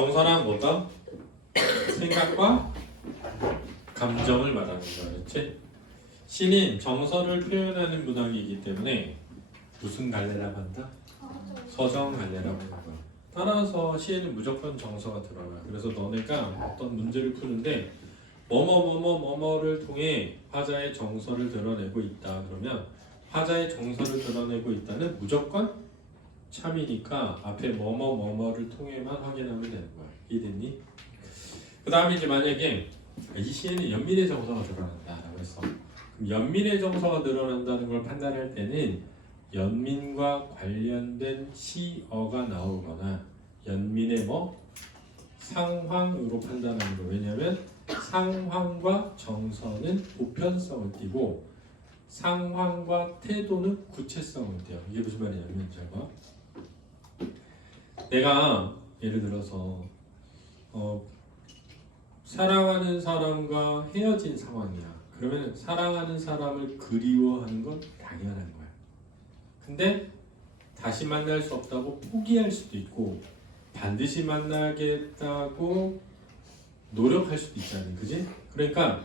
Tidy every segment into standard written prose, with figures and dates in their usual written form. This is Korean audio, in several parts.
정서란 뭐다? 생각과 감정을 말하는 거야, 그렇지? 시는 정서를 표현하는 문학이기 때문에 무슨 갈래라고 한다? 서정 갈래라고 하는 거야. 따라서 시에는 무조건 정서가 들어가. 그래서 너네가 어떤 문제를 푸는데 뭐뭐뭐뭐뭐를 통해 화자의 정서를 드러내고 있다. 그러면 화자의 정서를 드러내고 있다는 무조건 참이니까 앞에 뭐뭐뭐뭐를 통해만 확인하면 되는 거야. 이해됐니? 그 다음에 이제 만약에 이 시에는 연민의 정서가 드러난다라고 했어. 그럼 연민의 정서가 드러난다는 걸 판단할 때는 연민과 관련된 시어가 나오거나 연민의 상황으로 판단하는 거. 왜냐하면 상황과 정서는 보편성을 띠고 상황과 태도는 구체성을 띠요. 이게 무슨 말이냐면 잘 봐. 내가 예를 들어서 사랑하는 사람과 헤어진 상황이야. 그러면 사랑하는 사람을 그리워하는 건 당연한 거야. 근데 다시 만날 수 없다고 포기할 수도 있고 반드시 만나겠다고 노력할 수도 있잖아요. 그지? 그러니까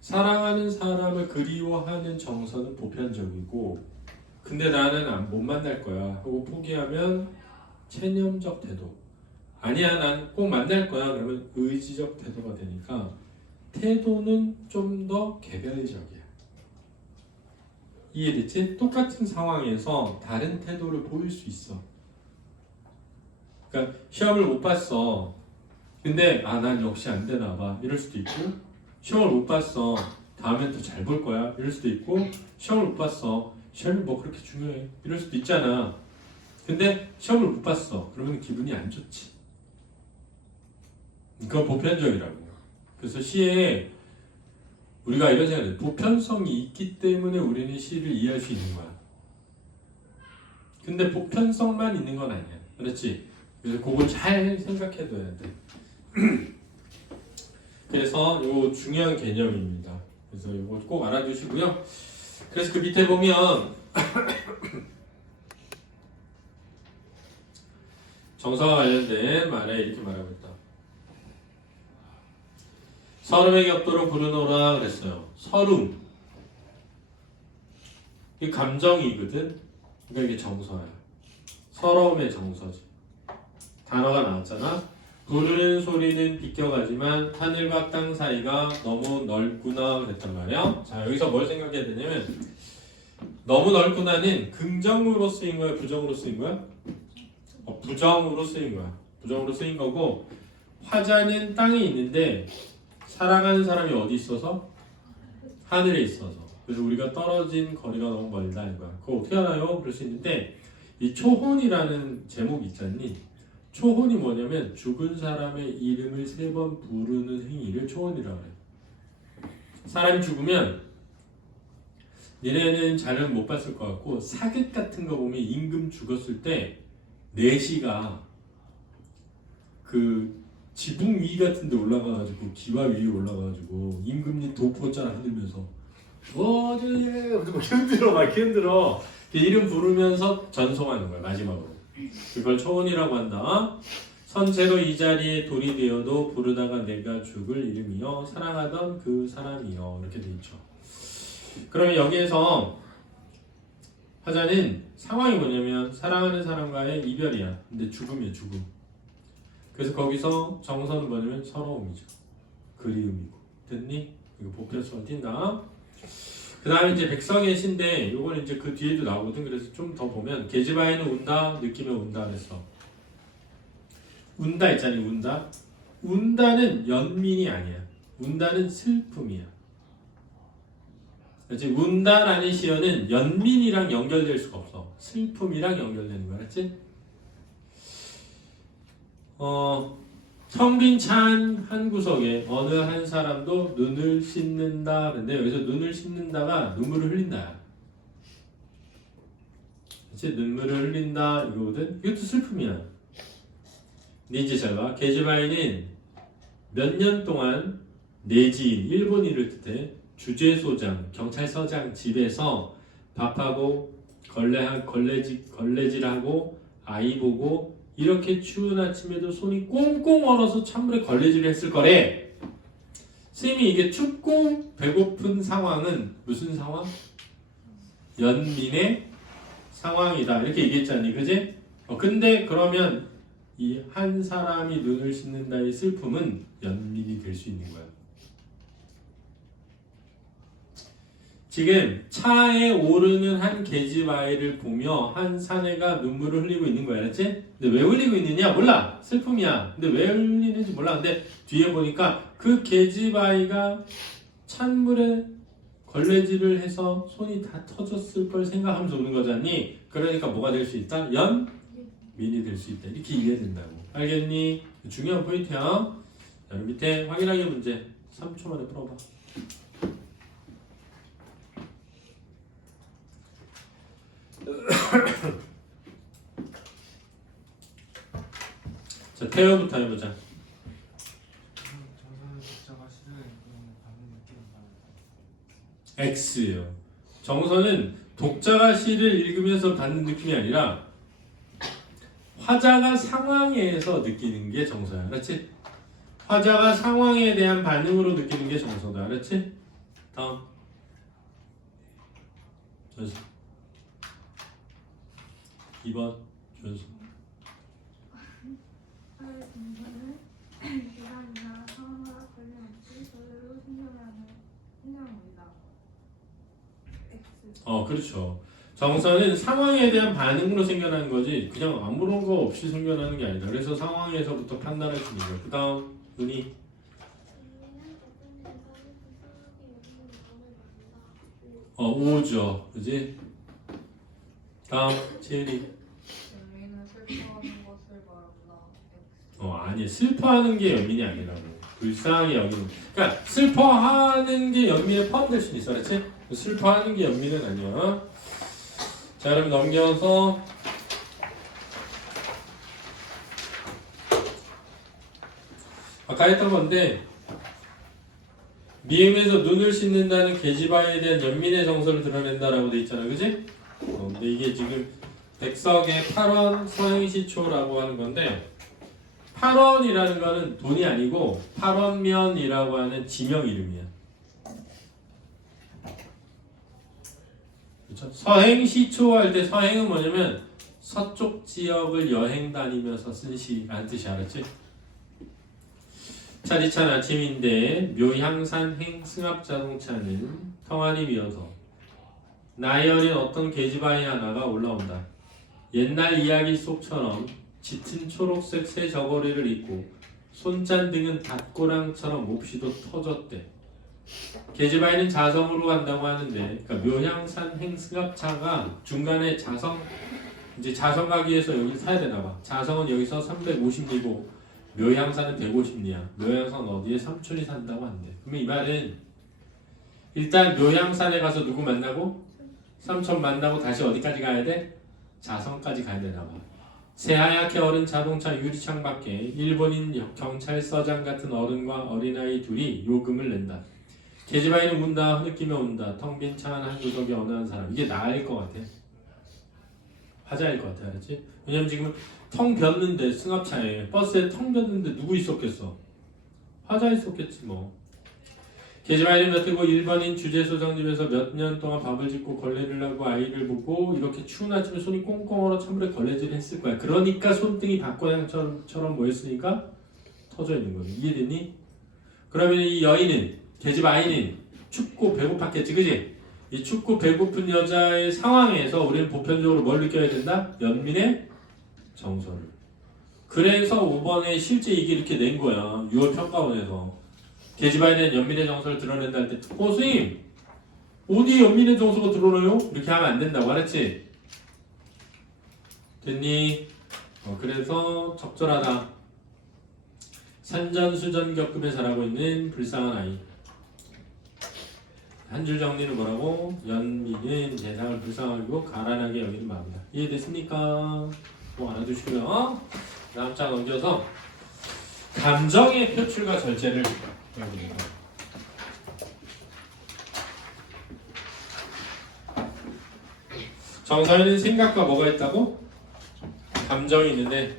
사랑하는 사람을 그리워하는 정서는 보편적이고 근데 나는 못 만날 거야 하고 포기하면 체념적 태도. 아니야 난 꼭 만날 거야 그러면 의지적 태도가 되니까 태도는 좀 더 개별적이야. 이해됐지? 똑같은 상황에서 다른 태도를 보일 수 있어. 그러니까 시험을 못 봤어. 근데 난 역시 안 되나 봐 이럴 수도 있고 시험을 못 봤어. 다음엔 더 잘 볼 거야 이럴 수도 있고 시험을 못 봤어. 시험이 뭐 그렇게 중요해 이럴 수도 있잖아. 근데 시험을 못 봤어. 그러면 기분이 안 좋지. 그건 보편적이라고. 그래서 시에 우리가 이런 생각을 해. 보편성이 있기 때문에 우리는 시를 이해할 수 있는 거야. 근데 보편성만 있는 건 아니야. 그렇지? 그래서 그걸 잘 생각해둬야 돼. 그래서 이거 중요한 개념입니다. 그래서 이거 꼭 알아두시고요. 그래서 그 밑에 보면 정서와 관련된 말에 이렇게 말하고 있다. 서름의 격도로 부르노라 그랬어요. 서름. 이 감정이거든. 그러니까 이게 정서야. 서러움의 정서지. 단어가 나왔잖아. 부르는 소리는 비껴가지만 하늘과 땅 사이가 너무 넓구나 그랬단 말이야. 자 여기서 뭘 생각해야 되냐면 너무 넓구나는 긍정으로 쓰인 거야, 부정으로 쓰인 거야? 부정으로 쓰인 거야. 부정으로 쓰인 거고 화자는 땅에 있는데 사랑하는 사람이 어디 있어서? 하늘에 있어서. 그래서 우리가 떨어진 거리가 너무 멀다 이거야. 그거 어떻게 알아요? 그럴 수 있는데 이 초혼이라는 제목이 있잖니. 초혼이 뭐냐면 죽은 사람의 이름을 3번 부르는 행위를 초혼이라고 그래. 사람이 죽으면 니네는 잘은 못 봤을 것 같고 사극 같은 거 보면 임금 죽었을 때 내시가 그 지붕 위 같은 데 올라가가지고 기와 위에 올라가가지고 임금님 도포자를 흔들면서 어저예 막 흔들어 막 흔들어 이름 부르면서 전송하는 거야 마지막으로. 그걸 초혼이라고 한다. 선체로 이 자리에 돌이 되어도 부르다가 내가 죽을 이름이여 사랑하던 그 사람이여 이렇게 돼 있죠. 그러면 여기에서 화자는 상황이 뭐냐면 사랑하는 사람과의 이별이야. 근데 죽음이야 죽음. 그래서 거기서 정서는 뭐냐면 서러움이죠. 그리움이고. 됐니? 이거 보편성을 띈다. 그 다음에 이제 백성의 시인데 이건 이제 그 뒤에도 나오거든. 그래서 좀 더 보면 계집아이는 운다 느끼며 운다 그랬어. 운다 있잖니 운다. 운다는 연민이 아니야. 운다는 슬픔이야. 그렇지? 운다라는 시어는 연민이랑 연결될 수가 없어. 슬픔이랑 연결되는 거야. 그렇지? 텅 빈 찬 한 구석에 어느 한 사람도 눈을 씻는다. 근데 여기서 눈을 씻는다가 눈물을 흘린다. 그치? 눈물을 흘린다 이거거든. 이것도 슬픔이야. 근데 이제 잘 봐. 계집아이는 몇 년 동안 내지인, 일본인을 뜻해 주재소장, 경찰서장 집에서 밥하고 걸레질하고 아이 보고 이렇게 추운 아침에도 손이 꽁꽁 얼어서 찬물에 걸레질을 했을 거래. 선생님이 이게 춥고 배고픈 상황은 무슨 상황? 연민의 상황이다 이렇게 얘기했잖니, 그지? 근데 그러면 이 한 사람이 눈을 씻는다의 슬픔은 연민이 될 수 있는 거야. 지금 차에 오르는 한 계집아이를 보며 한 사내가 눈물을 흘리고 있는 거야, 알았지? 근데 왜 흘리고 있느냐? 몰라. 슬픔이야. 근데 왜 흘리는지 몰라. 근데 뒤에 보니까 그 계집아이가 찬물에 걸레질을 해서 손이 다 터졌을 걸 생각하면서 오는 거잖니? 그러니까 뭐가 될 수 있다? 연민이 될 수 있다. 이렇게 이해된다고. 알겠니? 중요한 포인트야. 자, 밑에 확인하기 문제 3초 만에 풀어봐. 자, 태어부터 해보자. X예요. 정서는 독자가 시를 읽으면서 받는 느낌이 아니라 화자가 상황에서 느끼는 게 정서야. 알았지? 화자가 상황에 대한 반응으로 느끼는 게 정서다. 알았지? 다음. 전수. 2번 전수. 기간이나 상황과 관련없이 저절로 생겨나는 현상입니다. X. 그렇죠. 정서는 상황에 대한 반응으로 생겨나는 거지 그냥 아무런 거 없이 생겨나는 게 아니다. 그래서 상황에서부터 판단할 수 있는 거야. 그 다음 눈이. 오죠. 그지? 다음 채은이. 연민은 슬퍼하는 것을 말한다. 아니 슬퍼하는 게 연민이 아니라고. 불쌍하게 여기는. 그러니까 슬퍼하는 게 연민에 포함될 수 있어, 그렇지? 슬퍼하는 게 연민은 아니야. 자, 그럼 넘겨서 아까 했던 건데 미음에서 눈을 씻는다는 계집아이에 대한 연민의 정서를 드러낸다라고 돼 있잖아, 그지? 근데 이게 지금 백석의 8원 서행시초라고 하는 건데 8원이라는 거는 돈이 아니고 8원면이라고 하는 지명 이름이야. 그렇죠? 서행시초 할 때 서행은 뭐냐면 서쪽 지역을 여행 다니면서 쓴 시라는 뜻이 알았지? 차디찬 아침인데 묘향산행 승합자동차는 텅하니 비어서 나이 어린 어떤 계집아이 하나가 올라온다. 옛날 이야기 속처럼 짙은 초록색 새 저고리를 입고 손잔등은 닷고랑처럼 몹시도 터졌대. 계집아이는 자성으로 간다고 하는데, 그러니까 묘향산행 승합차가 중간에 자성 가기 위해서 여기 사야 되나봐. 자성은 여기서 350리고 묘향산은 150리야. 묘향산 어디에 삼촌이 산다고 한대. 그러면 이 말은 일단 묘향산에 가서 누구 만나고 삼촌 만나고 다시 어디까지 가야 돼? 자성까지 가야 되나봐. 새하얗게 어른 자동차 유리창 밖에 일본인 경찰서장 같은 어른과 어린아이 둘이 요금을 낸다. 계집아이는 운다. 흐느끼며 운다. 텅 빈 차 한 구석에 어느 한 사람. 이게 나을 것 같아. 화자일 것 같아. 알았지? 왜냐면 지금 텅 볐는데 승합차에 버스에 텅 볐는데 누구 있었겠어? 화자 있었겠지 뭐. 계집아이는 몇 해고 일본인 주재소장 집에서 몇 년 동안 밥을 짓고 걸레를 하고 아이를 보고 이렇게 추운 아침에 손이 꽁꽁 얼어 찬물에 걸레질을 했을 거야. 그러니까 손등이 박고향처럼 모였으니까 터져 있는 거야. 이해됐니? 그러면 이 여인은 계집아이는 춥고 배고팠겠지, 그지? 이 춥고 배고픈 여자의 상황에서 우리는 보편적으로 뭘 느껴야 된다? 연민의 정서를. 그래서 5번에 실제 이게 이렇게 낸 거야. 6월 평가원에서. 계집아이에 대한 연민의 정서를 드러낸다 할 때 선생님 어디 연민의 정서가 드러나요? 이렇게 하면 안 된다고 알았지? 됐니? 그래서 적절하다. 산전수전격금에 자라고 있는 불쌍한 아이. 한 줄 정리는 뭐라고? 연민은 세상을 불쌍하고 가난하게 여기는 마음이다. 이해됐습니까? 뭐 알아두시고요. 다음 장 넘겨서 감정의 표출과 절제를 배웁니다. 정서에는 생각과 뭐가 있다고? 감정이 있는데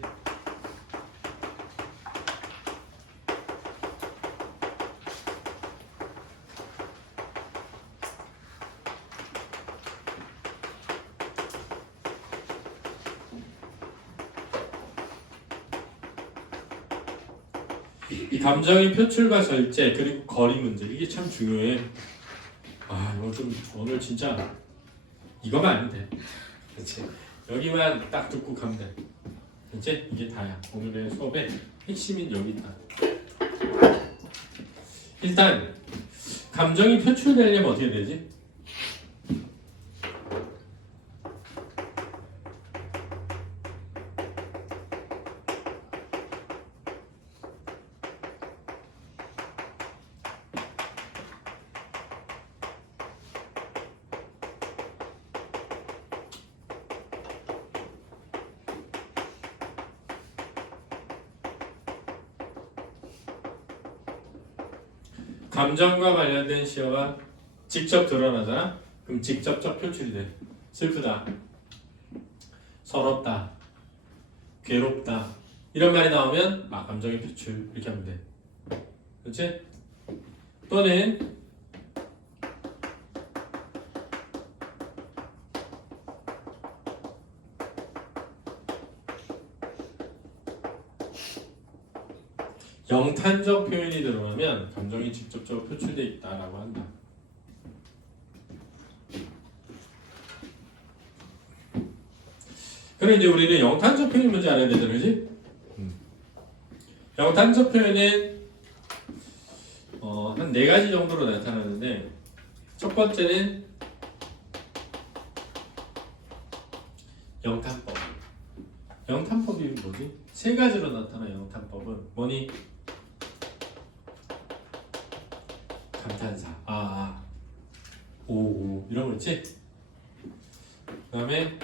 이 감정의 표출과 절제 그리고 거리 문제 이게 참 중요해. 아 이거 좀 오늘 진짜 이거만 아니면 돼. 그렇지? 여기만 딱 듣고 가면 돼. 그렇지? 이게 다야. 오늘의 수업의 핵심인 여기 있다. 일단 감정이 표출되려면 어떻게 되지? 감정과 관련된 시어가 직접 드러나잖아? 그럼 직접적 표출이 돼. 슬프다, 서럽다, 괴롭다 이런 말이 나오면 감정의 표출 이렇게 하면 돼. 그렇지? 또는 영탄적 표현이 드러나면 감정이 직접적으로 표출되어 있다라고 한다. 그럼 이제 우리는 영탄적 표현이 뭔지 알아야 되잖아, 그렇지? 영탄적 표현은 한 4가지 정도로 나타나는데 첫 번째는 영탄법. 영탄법이 뭐지? 3가지로 나타나 영탄법은 뭐니? 감탄사, 오 이런 거 있지? 그 다음에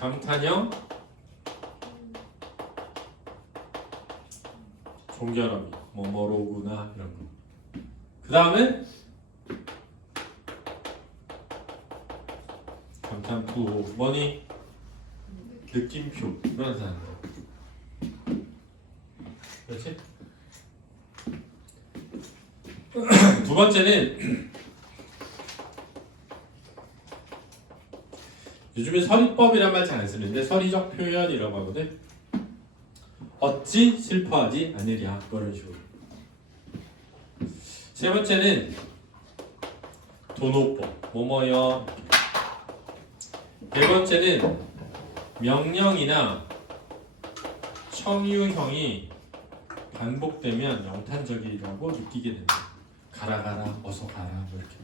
감탄형, 종결함, 뭐뭐로구나 이런 거. 그 다음에 감탄부, 뭐니? 느낌표 이런 사람. 그렇지? 두 번째는 요즘에 서리법이란 말 잘 안 쓰는데 서리적 표현이라고 하거든. 어찌 슬퍼하지 않으랴 그런 식으로. 세 번째는 도노법 뭐뭐여. 네 번째는 명령이나 청유형이 반복되면 영탄적이라고 느끼게 된다. 가라 가라 어서 가라 뭐 이렇게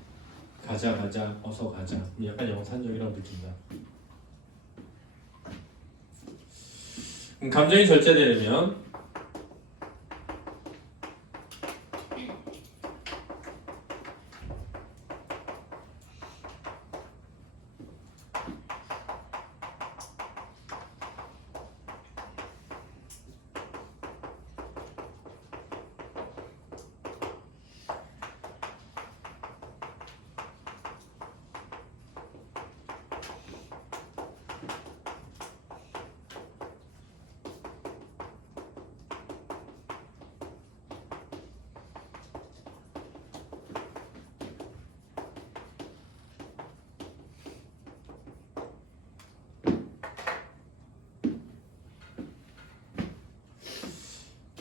가자 가자 어서 가자 약간 영탄적이라고 느낀다. 감정이 절제되려면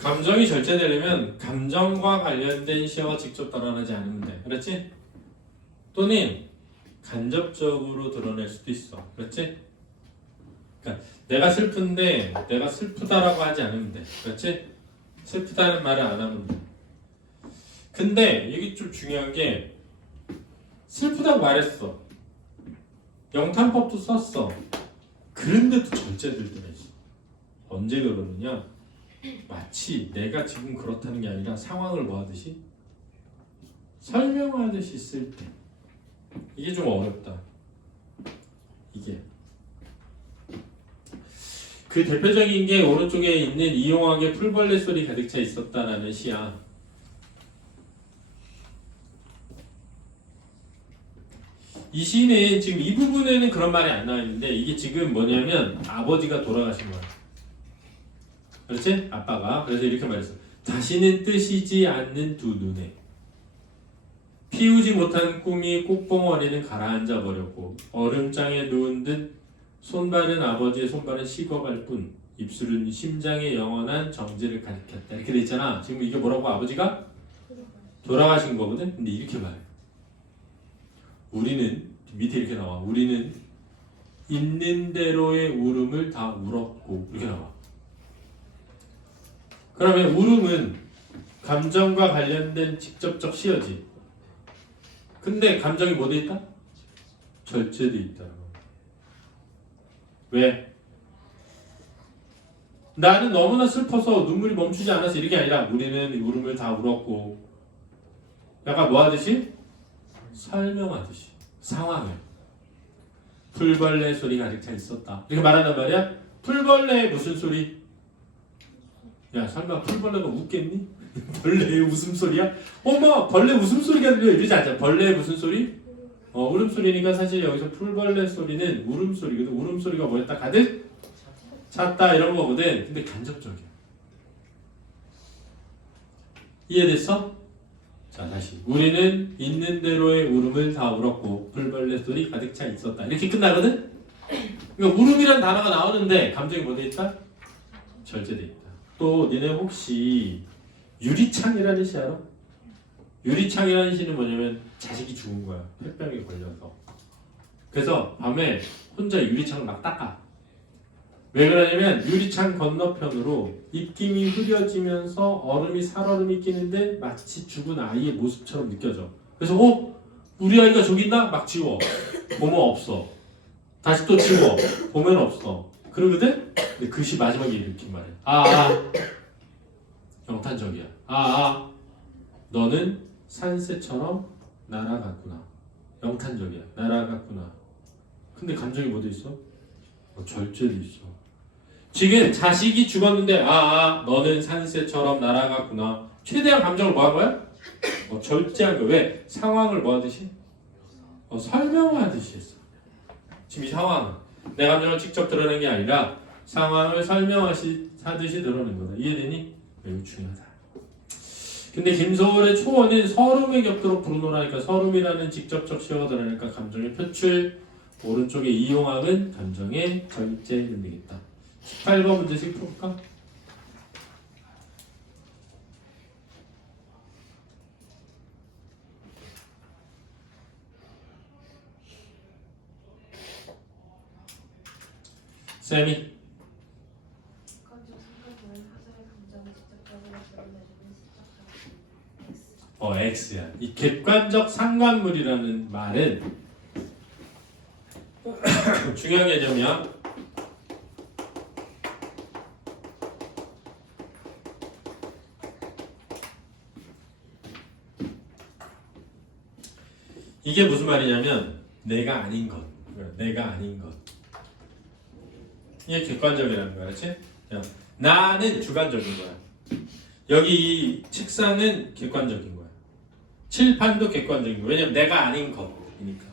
감정이 절제되려면 감정과 관련된 시어가 직접 드러나지 않으면 돼. 그렇지? 또는 간접적으로 드러낼 수도 있어. 그렇지? 그러니까 내가 슬픈데 내가 슬프다라고 하지 않으면 돼. 그렇지? 슬프다는 말을 안 하면 돼. 근데 이게 좀 중요한 게 슬프다고 말했어. 영탄법도 썼어. 그런데도 절제될 때가 있어. 언제 그러느냐? 마치 내가 지금 그렇다는 게 아니라 상황을 뭐 하듯이 설명하듯이 쓸 때 이게 좀 어렵다. 이게 그 대표적인 게 오른쪽에 있는 이용하게 풀벌레 소리 가득 차 있었다라는 시야. 이 시는 지금 이 부분에는 그런 말이 안 나와 있는데 이게 지금 뭐냐면 아버지가 돌아가신 거야. 그렇지? 아빠가. 그래서 이렇게 말했어. 다시는 뜨시지 않는 두 눈에 피우지 못한 꿈이 꽃봉오리는 가라앉아 버렸고 얼음장에 누운 듯 손발은 아버지의 손발은 식어갈 뿐 입술은 심장의 영원한 정지를 가리켰다. 이렇게 돼 있잖아. 지금 이게 뭐라고 아버지가 돌아가신 거거든. 근데 이렇게 말해. 우리는 밑에 이렇게 나와. 우리는 있는 대로의 울음을 다 울었고 이렇게 나와. 그러면 울음은 감정과 관련된 직접적 시여지. 근데 감정이 뭐돼 있다? 절제돼 있다. 왜? 나는 너무나 슬퍼서 눈물이 멈추지 않아서 이렇게 아니라 우리는 울음을 다 울었고 약간 뭐 하듯이? 설명하듯이 상황을 풀벌레 소리가 가득 차 있었다 이렇게 말한단 말이야. 풀벌레의 무슨 소리? 야 설마 풀벌레가 웃겠니? 벌레의 웃음소리야? 어머 벌레 웃음소리가 들려 이러지 않잖아. 벌레의 무슨 소리? 울음소리니까 사실 여기서 풀벌레 소리는 울음소리거든. 울음소리가 뭐였다? 가득 찼다 이런 거거든. 근데 간접적이야. 이해됐어? 자 다시 우리는 있는 대로의 울음을 다 울었고 풀벌레 소리 가득 차 있었다 이렇게 끝나거든? 그러니까 울음이란 단어가 나오는데 감정이 뭐돼 있다? 절제돼 있다. 또 니네 혹시 유리창이라는 시 알아? 유리창이라는 시는 뭐냐면 자식이 죽은 거야. 폐병에 걸려서. 그래서 밤에 혼자 유리창을 막 닦아. 왜 그러냐면 유리창 건너편으로 입김이 흐려지면서 얼음이 살얼음이 끼는데 마치 죽은 아이의 모습처럼 느껴져. 그래서 우리 아이가 저기 있나? 막 지워. 보면 없어. 다시 또 지워. 보면 없어. 그러거든? 근데 그 시 마지막에 이렇게 말해. 영탄적이야. 너는 산새처럼 날아갔구나. 영탄적이야. 날아갔구나. 근데 감정이 뭐돼 있어? 절제돼 있어. 지금 자식이 죽었는데 너는 산새처럼 날아갔구나. 최대한 감정을 뭐 한 거야? 절제한 거야. 왜? 상황을 뭐 하듯이? 설명하듯이 했어. 지금 이 상황은 내 감정을 직접 드러낸 게 아니라 상황을 설명하듯이 드러낸 거다. 이해되니? 매우 중요하다. 근데 김소월의 초어는 서름에 겹도록 부르노라니까 서름이라는 직접적 시어가 드러나니까 감정의 표출, 오른쪽에 이용함은 감정의 절제는 되겠다. 18번 문제씩 풀어볼까? 쌤이 X야. 이 객관적 상관물이라는 말은 중요한 개념이야. 이게 무슨 말이냐면 내가 아닌 것. 내가 아닌 것. 이게 객관적이라는 거야. 그렇지? 나는 주관적인 거야. 여기 이 책상은 객관적인 거야. 칠판도 객관적인 거야. 왜냐면 내가 아닌 것이니까.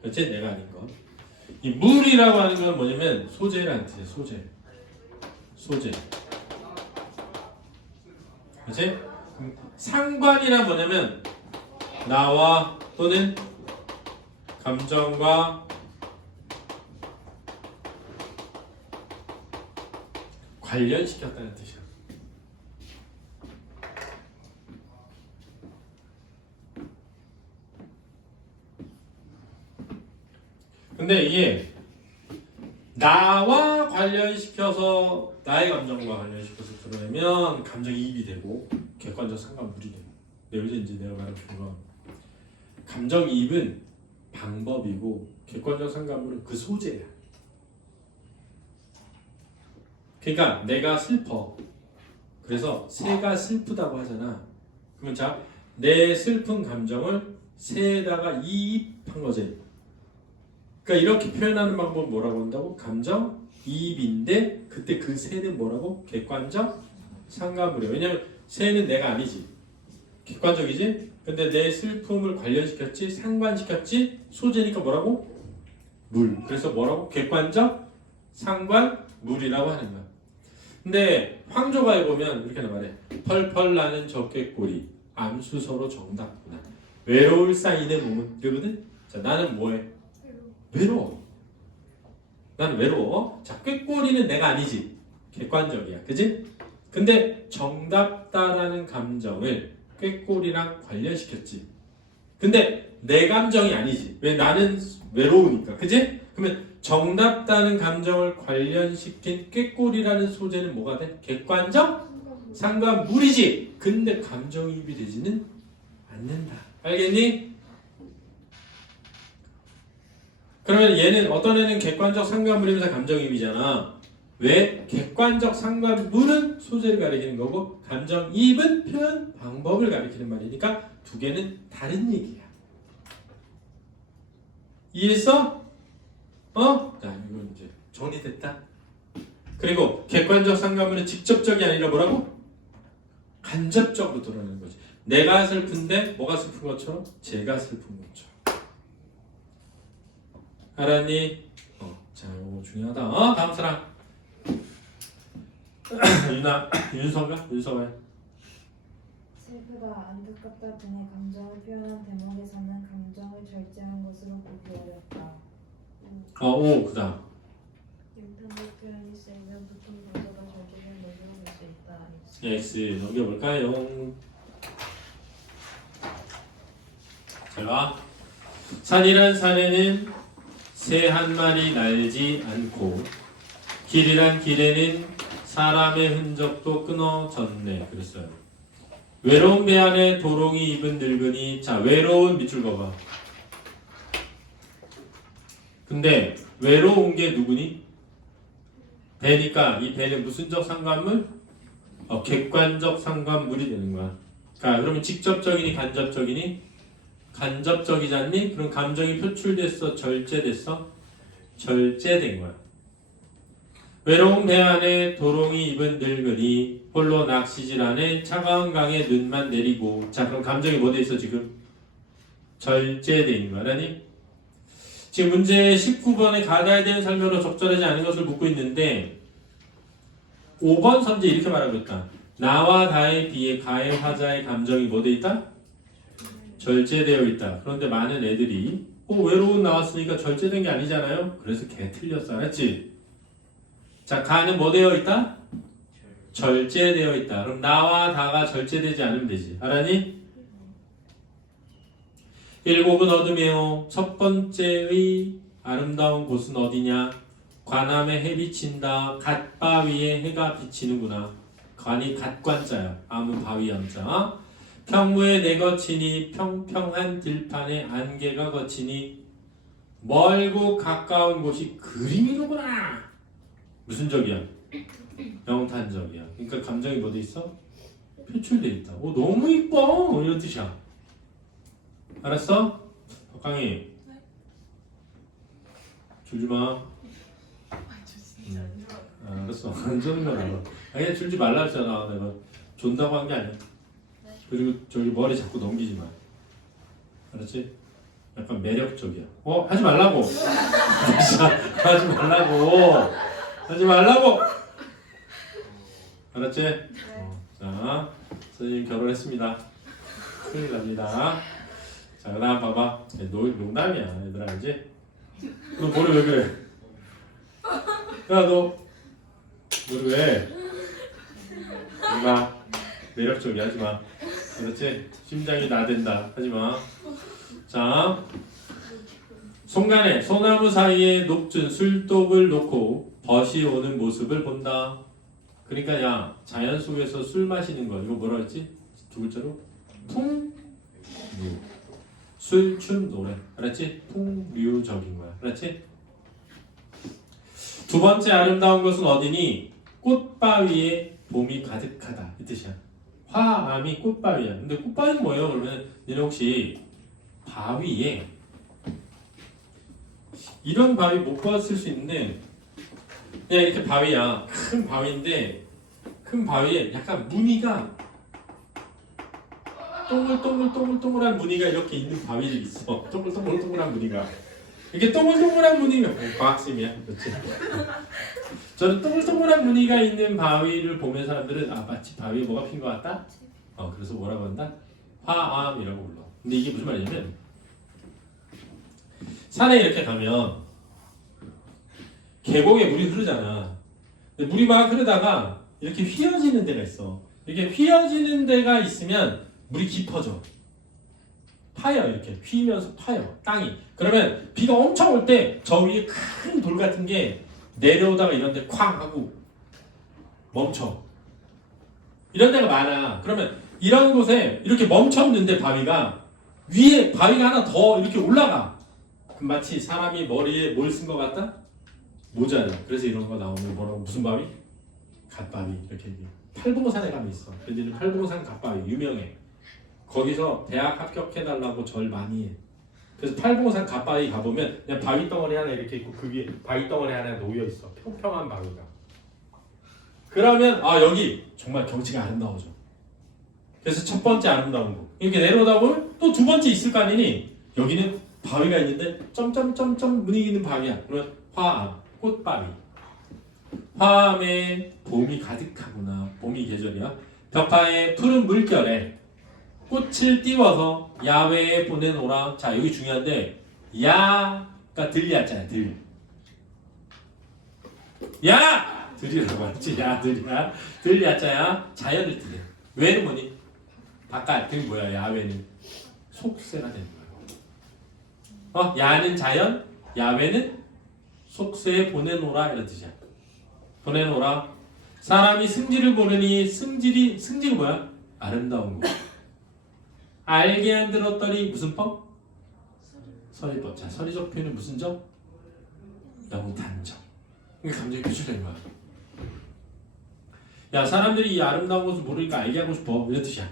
그렇지? 내가 아닌 것. 이 물이라고 하는 건 뭐냐면 소재라는 뜻이야. 소재. 그렇지? 상관이란 뭐냐면 나와 또는 감정과 관련시켰다는 뜻이야. 근데 이게 나와 관련시켜서 나의 감정과 관련시켜서 드러내면 감정이입이 되고 객관적 상관물이 되고. 근데 여기서 이제 내가 말한 건 감정이입은 방법이고 객관적 상관물은 그 소재야. 그러니까 내가 슬퍼. 그래서 새가 슬프다고 하잖아. 그러면 자, 내 슬픈 감정을 새에다가 이입한 거지. 그러니까 이렇게 표현하는 방법은 뭐라고 한다고? 감정 이입인데 그때 그 새는 뭐라고? 객관적 상관물이야. 왜냐면 새는 내가 아니지. 객관적이지? 근데 내 슬픔을 관련시켰지? 상관시켰지? 소재니까 뭐라고? 물. 그래서 뭐라고? 객관적 상관물이라고 하는 거야. 근데 황조가에 보면 이렇게 말해. 펄펄 나는 적개꼬리 암수서로 정답구나. 외로울 쌓이는 몸은 이러거든? 자, 나는 뭐해? 외로워. 나는 외로워. 자, 꾀꼬리는 내가 아니지. 객관적이야. 그지? 근데 정답다라는 감정을 꾀꼬리랑 관련시켰지. 근데 내 감정이 아니지. 왜? 나는 외로우니까. 그지? 그러면 정답다는 감정을 관련시킨 꾀꼬리라는 소재는 뭐가 돼? 객관적? 상관물이지. 근데 감정이입이 되지는 않는다. 알겠니? 그러면 얘는 어떤 애는 객관적 상관물이면서 감정이입이잖아. 왜? 객관적 상관물은 소재를 가리키는 거고 감정이입은 표현 방법을 가리키는 말이니까 두 개는 다른 얘기야. 이해했어? 자, 이건 이제 정리됐다. 그리고 객관적 상관물은 직접적이 아니라 뭐라고? 간접적으로 드러내는 거지. 내가 슬픈데 뭐가 슬픈 것처럼? 제가 슬픈 것처럼. 알았니? 자, 이거 중요하다. 다음 사람. 윤서가. 슬프다, 안타깝다 등의 감정을 표현한 대목에서는 감정을 절제한 것으로 보기 어렵다. 오, 그다음. 인터넷 표현이 쓰이면 보통 감정가 절제된 모습으로 볼 수 있다. X 넘겨볼까요? 자, 산이란 산에는 새 한 마리 날지 않고 길이란 길에는 사람의 흔적도 끊어졌네. 그랬어요. 외로운 배 안에 도롱이 입은 늙은이. 자, 외로운 밑줄 그어봐. 근데 외로운 게 누구니? 배니까 이 배는 무슨적 상관물? 객관적 상관물이 되는 거야. 자, 그러면 직접적이니 간접적이니? 간접적이지 않니? 그럼 감정이 표출됐어? 절제됐어? 절제된 거야. 외로운 배 안에 도롱이 입은 늙은이 홀로 낚시질 안에 차가운 강에 눈만 내리고. 자, 그럼 감정이 뭐 돼 있어 지금? 절제돼 있는 거야. 알았니? 지금 문제 19번에 가다에 대한 설명으로 적절하지 않은 것을 묻고 있는데 5번 선제 이렇게 말하고 있다. 나와 다에 비해 가의 화자의 감정이 뭐 돼 있다? 절제되어 있다. 그런데 많은 애들이 외로운 나왔으니까 절제된 게 아니잖아요. 그래서 개 틀렸어. 알았지? 자, 가는 뭐 되어 있다? 절제되어 있다. 그럼 나와 다가 절제되지 않으면 되지. 알았니? 일곱은 어둠이에요. 첫 번째의 아름다운 곳은 어디냐? 관암에 해 비친다. 갓바위에 해가 비치는구나. 관이 갓관자야. 암은 바위 암자. 평무에 내거치니 평평한 들판에 안개가 거치니 멀고 가까운 곳이 그림이로구나. 무슨 적이야? 명탄적이야. 그러니까 감정이 뭐 돼 있어? 표출돼 있다. 너무 이뻐. 이런 뜻이야. 알았어? 박강희. 줄지 마. 알았어. 안 주는 건 알아. 아니, 줄지 말라 했잖아. 내가 존다고 한 게 아니야. 그리고 저기 머리 자꾸 넘기지 마. 알았지? 약간 매력적이야. 하지 말라고. 하지 말라고. 하지 말라고. 알았지? 자, 선생님 결혼했습니다. 큰일 납니다. 자, 그다음 봐봐. 농담이야, 얘들아, 알지? 너 머리 왜 그래? 야, 너 머리 왜? 이마 매력적이야, 하지 마. 그렇지? 심장이 나댄다, 하지 마. 자, 송간에 소나무 사이에 녹준 술독을 놓고 벗이 오는 모습을 본다. 그러니까 야, 자연 속에서 술 마시는 거 이거 뭐라 했지? 두 글자로 풍류. 술, 춤, 노래. 알았지? 풍류적인 거야. 알았지? 두 번째 아름다운 것은 어디니? 꽃바위에 봄이 가득하다. 이 뜻이야. 화암이 꽃바위야. 근데 꽃바위는 뭐예요? 그러면 너네 혹시 바위에 이런 바위 못 봤을 수 있는데 그냥 이렇게 바위야. 큰 바위인데 큰 바위에 약간 무늬가 동글동글한 무늬가 이렇게 있는 바위들이 있어. 동글동글한 무늬가. 이게 동글동글한 무늬가 과학심이야. 그렇지? 저는 동글동글한 무늬가 있는 바위를 보면 사람들은 마치 바위에 뭐가 핀 것 같다? 그래서 뭐라고 한다? 화암이라고 불러. 근데 이게 무슨 말이냐면 산에 이렇게 가면 계곡에 물이 흐르잖아. 근데 물이 막 흐르다가 이렇게 휘어지는 데가 있어. 이렇게 휘어지는 데가 있으면 물이 깊어져. 파여 이렇게 휘면서 파여 땅이. 그러면 비가 엄청 올 때 저 위에 큰 돌 같은 게 내려오다가 이런 데 쾅 하고 멈춰. 이런 데가 많아. 그러면 이런 곳에 이렇게 멈췄는데 바위가 위에 바위가 하나 더 이렇게 올라가. 그럼 마치 사람이 머리에 뭘 쓴 것 같다? 모자라. 그래서 이런 거 나오면 뭐라고 무슨 바위? 갓바위 이렇게 얘기해. 팔봉산에 가면 있어. 여기는 팔봉산 갓바위 유명해. 거기서 대학 합격해달라고 절 많이 해. 그래서 팔봉산 갓바위 가보면 그냥 바위 덩어리 하나 이렇게 있고 그 위에 바위 덩어리 하나 놓여 있어. 평평한 바위가. 그러면 아 여기 정말 경치가 아름다워져. 그래서 첫 번째 아름다운 곳. 이렇게 내려오다 보면 또 두 번째 있을 거 아니니 여기는 바위가 있는데 점점점점 무늬 있는 바위야. 그러면 화암, 꽃바위. 화암에 봄이 가득하구나. 봄이 계절이야. 벽화에 푸른 물결에 꽃을 띄워서 야외에 보내노라. 자 여기 중요한데 야가 들야자야 들. 야! 들이라고 하지. 야 들이야. 들야자야 자연을 뜻해. 왜는 뭐니? 바깥 들 뭐야? 야외는 속세가 되는 거야. 야는 자연, 야외는 속세에 보내노라 이런 뜻이야. 보내노라. 사람이 승질을 모르니 승질이 뭐야? 아름다운 거. 알게 안 들었더니 무슨 법? 서리법. 자, 서리적 표현은 무슨 점? 영단점. 이게 감정이 표출된 거야. 야, 사람들이 이 아름다운 것을 모르니까 알게 하고 싶어. 이런 뜻이야.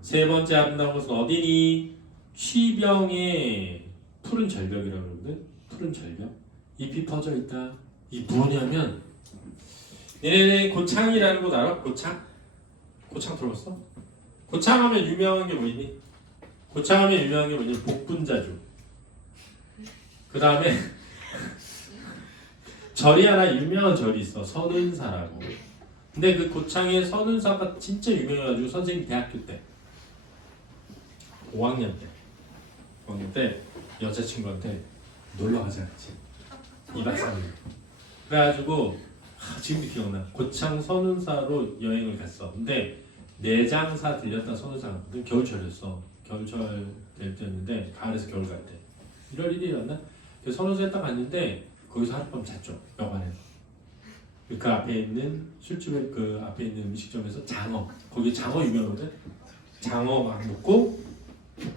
세 번째 아름다운 것은 어디니? 취병의 푸른 절벽이라고 그러거든. 푸른 절벽. 잎이 퍼져 있다. 이 뭐냐면 얘네 고창이라는 곳 알아? 고창? 고창 들어봤어? 고창하면 유명한 게 뭐 있니? 고창하면 유명한 게 뭐니? 복분자주. 그 다음에 절이 하나 유명한 절이 있어. 선운사라고. 근데 그 고창의 선운사가 진짜 유명해가지고 선생님 대학교 때 5학년 때 여자친구한테 놀러 가자 그랬지. 2박 3일. 그래가지고 지금도 기억나. 고창 선운사로 여행을 갔어. 근데 내장사 들렸다 선운사 갔거든. 겨울철이었어. 겨울철 될 때였는데 가을에서 겨울 갈 때. 1월 1일이었나? 그래서 선운사에 딱 갔는데 거기서 하룻밤 잤죠. 여관에서. 그 앞에 있는 술집에 그 앞에 있는 음식점에서 장어. 거기 장어 유명하거든. 장어 막 먹고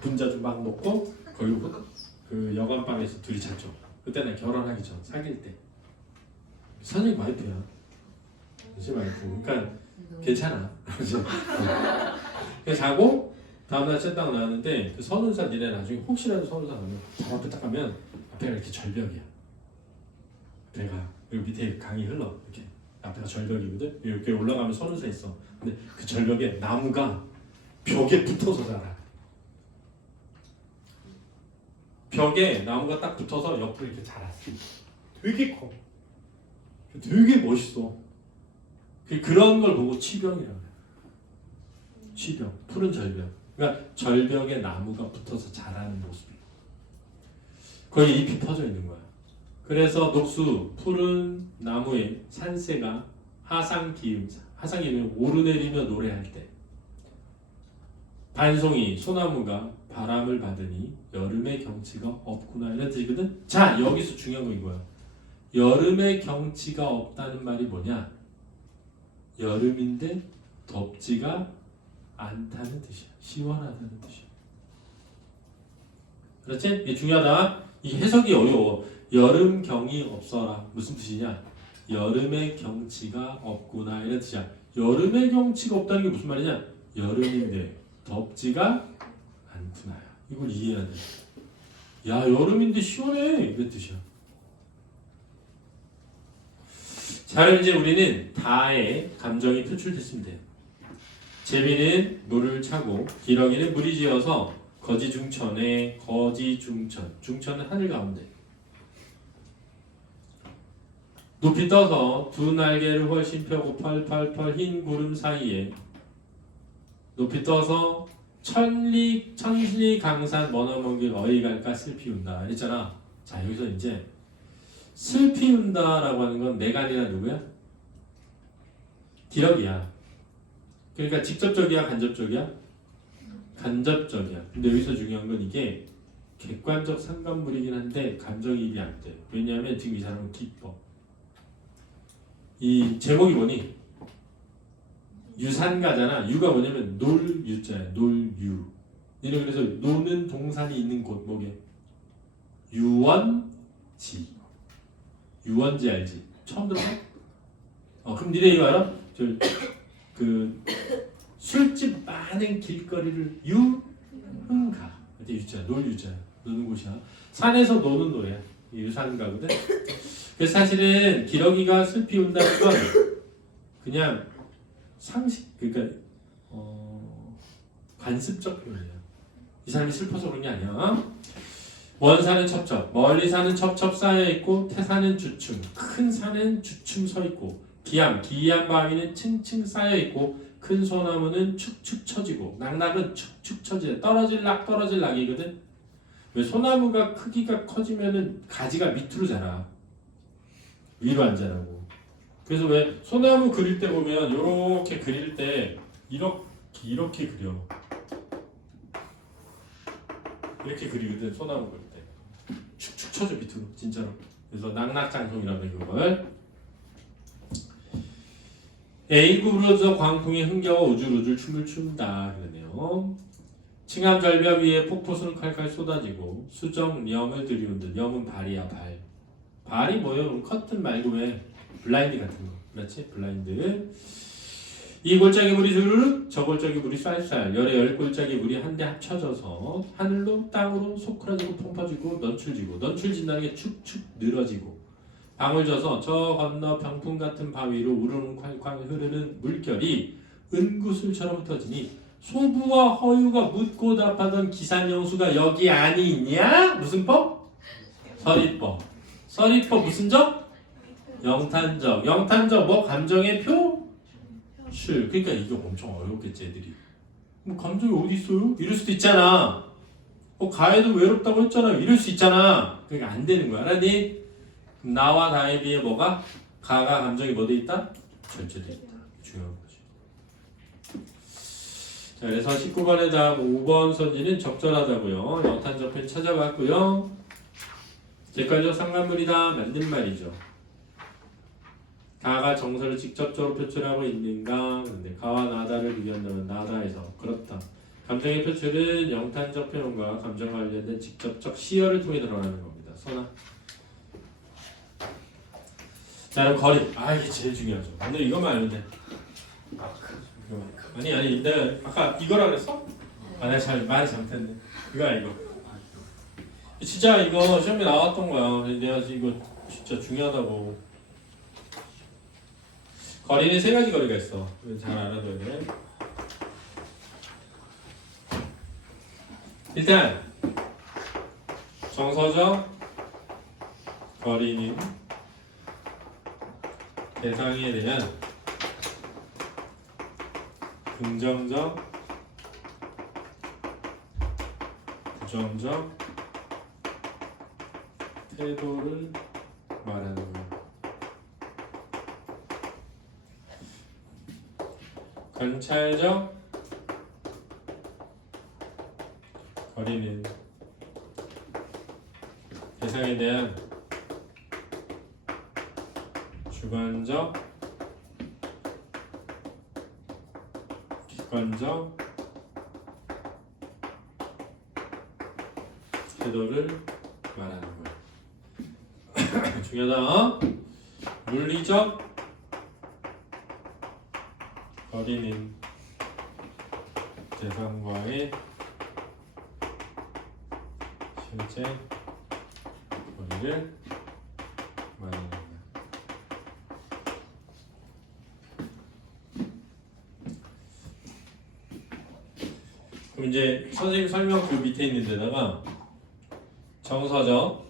분자주 막 먹고 거기 그 여관방에서 둘이 잤죠. 그때는 결혼하기 전 사귈 때. 선생님 와이프야. 제 와이프. 그러니까 괜찮아. 그래서 자고 다음날 쨌다고 나왔는데 그 선운사 니네 나중에 혹시라도 선운사 가면 저 앞에 딱 가면 앞에가 이렇게 절벽이야. 앞에가 여기 밑에 강이 흘러 이렇게 앞에가 절벽이거든. 이렇게 올라가면 선운사 있어. 근데 그 절벽에 나무가 벽에 붙어서 자라. 벽에 나무가 딱 붙어서 옆으로 이렇게 자랐어. 되게 커. 되게 멋있어. 그런 걸 보고 취병이라고 해요. 취병, 푸른 절벽. 그러니까 절벽에 나무가 붙어서 자라는 모습이에요. 거기 잎이 퍼져 있는 거야. 그래서 녹수, 푸른 나무에 산새가 하상기음 오르내리며 노래할 때 반송이, 소나무가 바람을 받으니 여름의 경치가 없구나 이런 뜻이거든. 자, 여기서 중요한 거 이거야. 여름의 경치가 없다는 말이 뭐냐? 여름인데 덥지가 않다는 뜻이야. 시원하다는 뜻이야. 그렇지? 이게 중요하다. 이 해석이 어려워. 여름경이 없어라. 무슨 뜻이냐? 여름의 경치가 없구나 이런 뜻이야. 여름의 경치가 없다는 게 무슨 말이냐? 여름인데 덥지가 않구나. 이걸 이해해야 돼. 야, 여름인데 시원해 이런 뜻이야. 자, 이제 우리는 다의 감정이 표출됐습니다. 재미는 물을 차고 기러기는 물이 지어서 거지중천에 거지중천. 중천은 하늘 가운데. 높이 떠서 두 날개를 훨씬 펴고 펄펄펄 흰 구름 사이에 높이 떠서 천리 강산 머나먼 길 어이 갈까 슬피 운다 했잖아. 자, 여기서 이제 슬피 운다라고 하는 건 내가 아니라 누구야? 기력이야. 그러니까 직접적이야, 간접적이야? 간접적이야. 근데 여기서 중요한 건 이게 객관적 상관물이긴 한데 감정이입이 안 돼. 왜냐하면 지금 이 사람은 기뻐. 이 제목이 뭐니? 유산가잖아. 유가 뭐냐면 놀유자야. 놀유. 얘는 그래서 노는 동산이 있는 곳 뭐게? 유원지. 유원지 알지? 처음 들어봐? 그럼 니네 이거 알아? 그 술집 많은 길거리를 유흥가. 이제 유자, 놀유자. 노는 곳이야. 산에서 노는 노래야. 유산가거든. 그래서 사실은 기러기가 슬피 운다는 건 그냥 상식, 그러니까 관습적 표현이야. 이 사람이 슬퍼서 그런 게 아니야. 원산은 첩첩, 멀리 산은 첩첩 쌓여 있고, 태산은 주춤, 큰 산은 주춤 서 있고, 기이한 바위는 층층 쌓여 있고, 큰 소나무는 축축 처지고, 낙낙은 축축 처지고, 떨어질 낙이거든. 왜 소나무가 크기가 커지면은 가지가 밑으로 자라. 위로 안 자라고. 그래서 왜 소나무 그릴 때 보면 이렇게 그릴 때 이렇게 그려. 이렇게 그리거든. 소나무 그릴 때 축축 쳐져 밑으로 진짜로. 그래서 낙낙장송이라는 그걸. A그룹으로서 광풍이 흥겨워 우줄우줄 춤을 춘다 그러네요. 칭암절벽 위에 폭포수는 칼칼 쏟아지고 수정 염을 들이운 듯. 염은 발이야 발. 발이 뭐예요? 커튼 말고 왜 블라인드 같은 거. 그렇지? 블라인드. 이 골짜기 물이 주르륵 저 골짜기 물이 쌀쌀 열의 열 골짜기 물이 한데 합쳐져서 하늘로 땅으로 소크라지고 펑퍼지고 넌출진다는 게 축축 늘어지고 방울 져서 저 건너 병풍 같은 바위로 우르릉 콸콸 흐르는 물결이 은구슬처럼 흩어지니 소부와 허유가 묻고 답하던 기산영수가 여기 안이 있냐? 무슨 법? 서리법. 서리법 무슨 적? 영탄적. 영탄적 뭐 감정의 표? 실. 그러니까 이게 엄청 어렵겠지 애들이. 뭐 감정이 어디 있어요? 이럴 수도 있잖아. 가해도 외롭다고 했잖아. 이럴 수 있잖아. 그러니까 안 되는 거야. 알았니? 나와 나에 비해 뭐가? 가가 감정이 뭐 돼 있다? 절제돼 있다. 중요한 거지. 자, 그래서 19번의 답 5번 선지는 적절하다고요. 영탄적편 찾아봤고요. 객관적 상관물이다. 맞는 말이죠. 가가 정서를 직접적으로 표출하고 있는가? 근데 가와 나다를 비교한다면 나다에서 그렇다. 감정의 표출은 영탄적 표현과 감정과 관련된 직접적 시열을 통해 드러나는 겁니다. 선아. 자, 그럼 거리. 이게 제일 중요하죠. 근데 이것만 알면 돼. 아니, 내가 아까 이거라 그랬어? 내가 말이 잘못했네. 이거. 진짜 이거 시험에 나왔던 거야. 내가 이거 진짜 중요하다고. 거리는 세 가지 거리가 있어. 잘 알아둬야 돼. 일단 정서적 거리는 대상에 대한 긍정적, 부정적 태도를 말하는 거야. 관찰적 거리는 대상에 대한 주관적, 객관적 태도를 말하는 거야. 중요하다. 물리적 거리는 대상과의 실제 거리를 말하는 거야. 그럼 이제 선생님 설명 그 밑에 있는 데다가 정서적,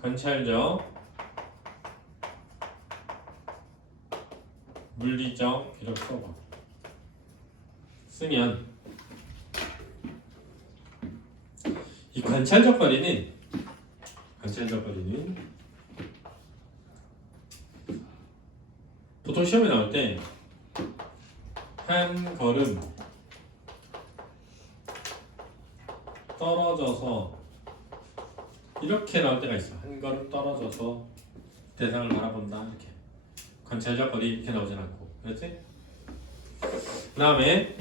관찰적, 물리적 이렇게 써봐. 쓰면 이 관찰적 거리는 보통 시험에 나올 때 한 걸음 떨어져서 이렇게 나올 때가 있어. 한 걸음 떨어져서 대상을 바라본다. 이렇게 관찰적 거리 이렇게 나오진 않고, 그렇지? 그 다음에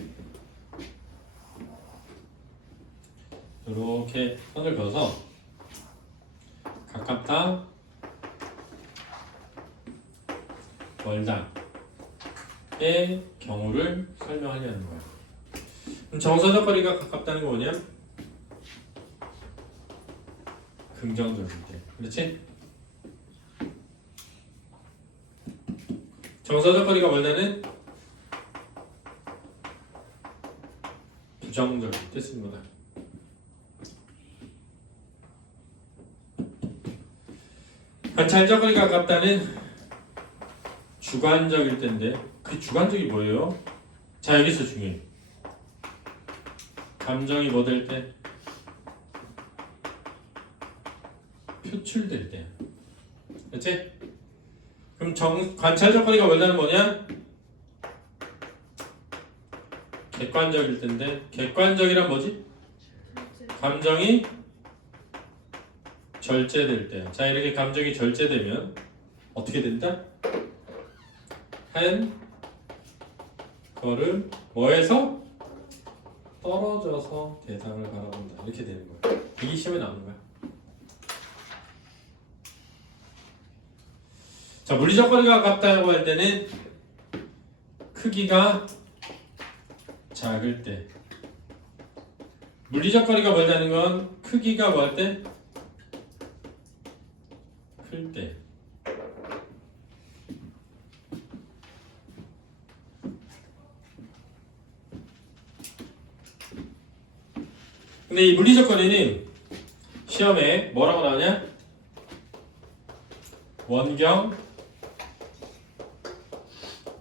이렇게 선을 그어서 가깝다, 멀다의 경우를 설명하려는 거야. 그럼 정서적 거리가 가깝다는 거 뭐냐? 긍정적일 때, 그렇지? 정서적 거리가 멀다는 부정적일 때 쓰는 거다. 관찰적 거리가 가깝다는 주관적일 때인데, 그 주관적이 뭐예요? 자, 여기서 중요해. 감정이 뭐 될 때? 표출될 때. 그렇지? 그럼 관찰적 거리가 멀다는 뭐냐? 객관적일 텐데, 객관적이란 뭐지? 감정이 절제될 때. 자, 이렇게 감정이 절제되면 어떻게 된다? 한 걸음 뭐에서? 떨어져서 대상을 바라본다. 이렇게 되는 거야. 이게 시험에 나오는 거야. 자, 물리적 거리가 가깝다고 할 때는 크기가 작을 때. 물리적 거리가 멀다는 건 크기가 뭐 할 때? 클 때. 근데 이 물리적 거리는 시험에 뭐라고 나오냐? 원경,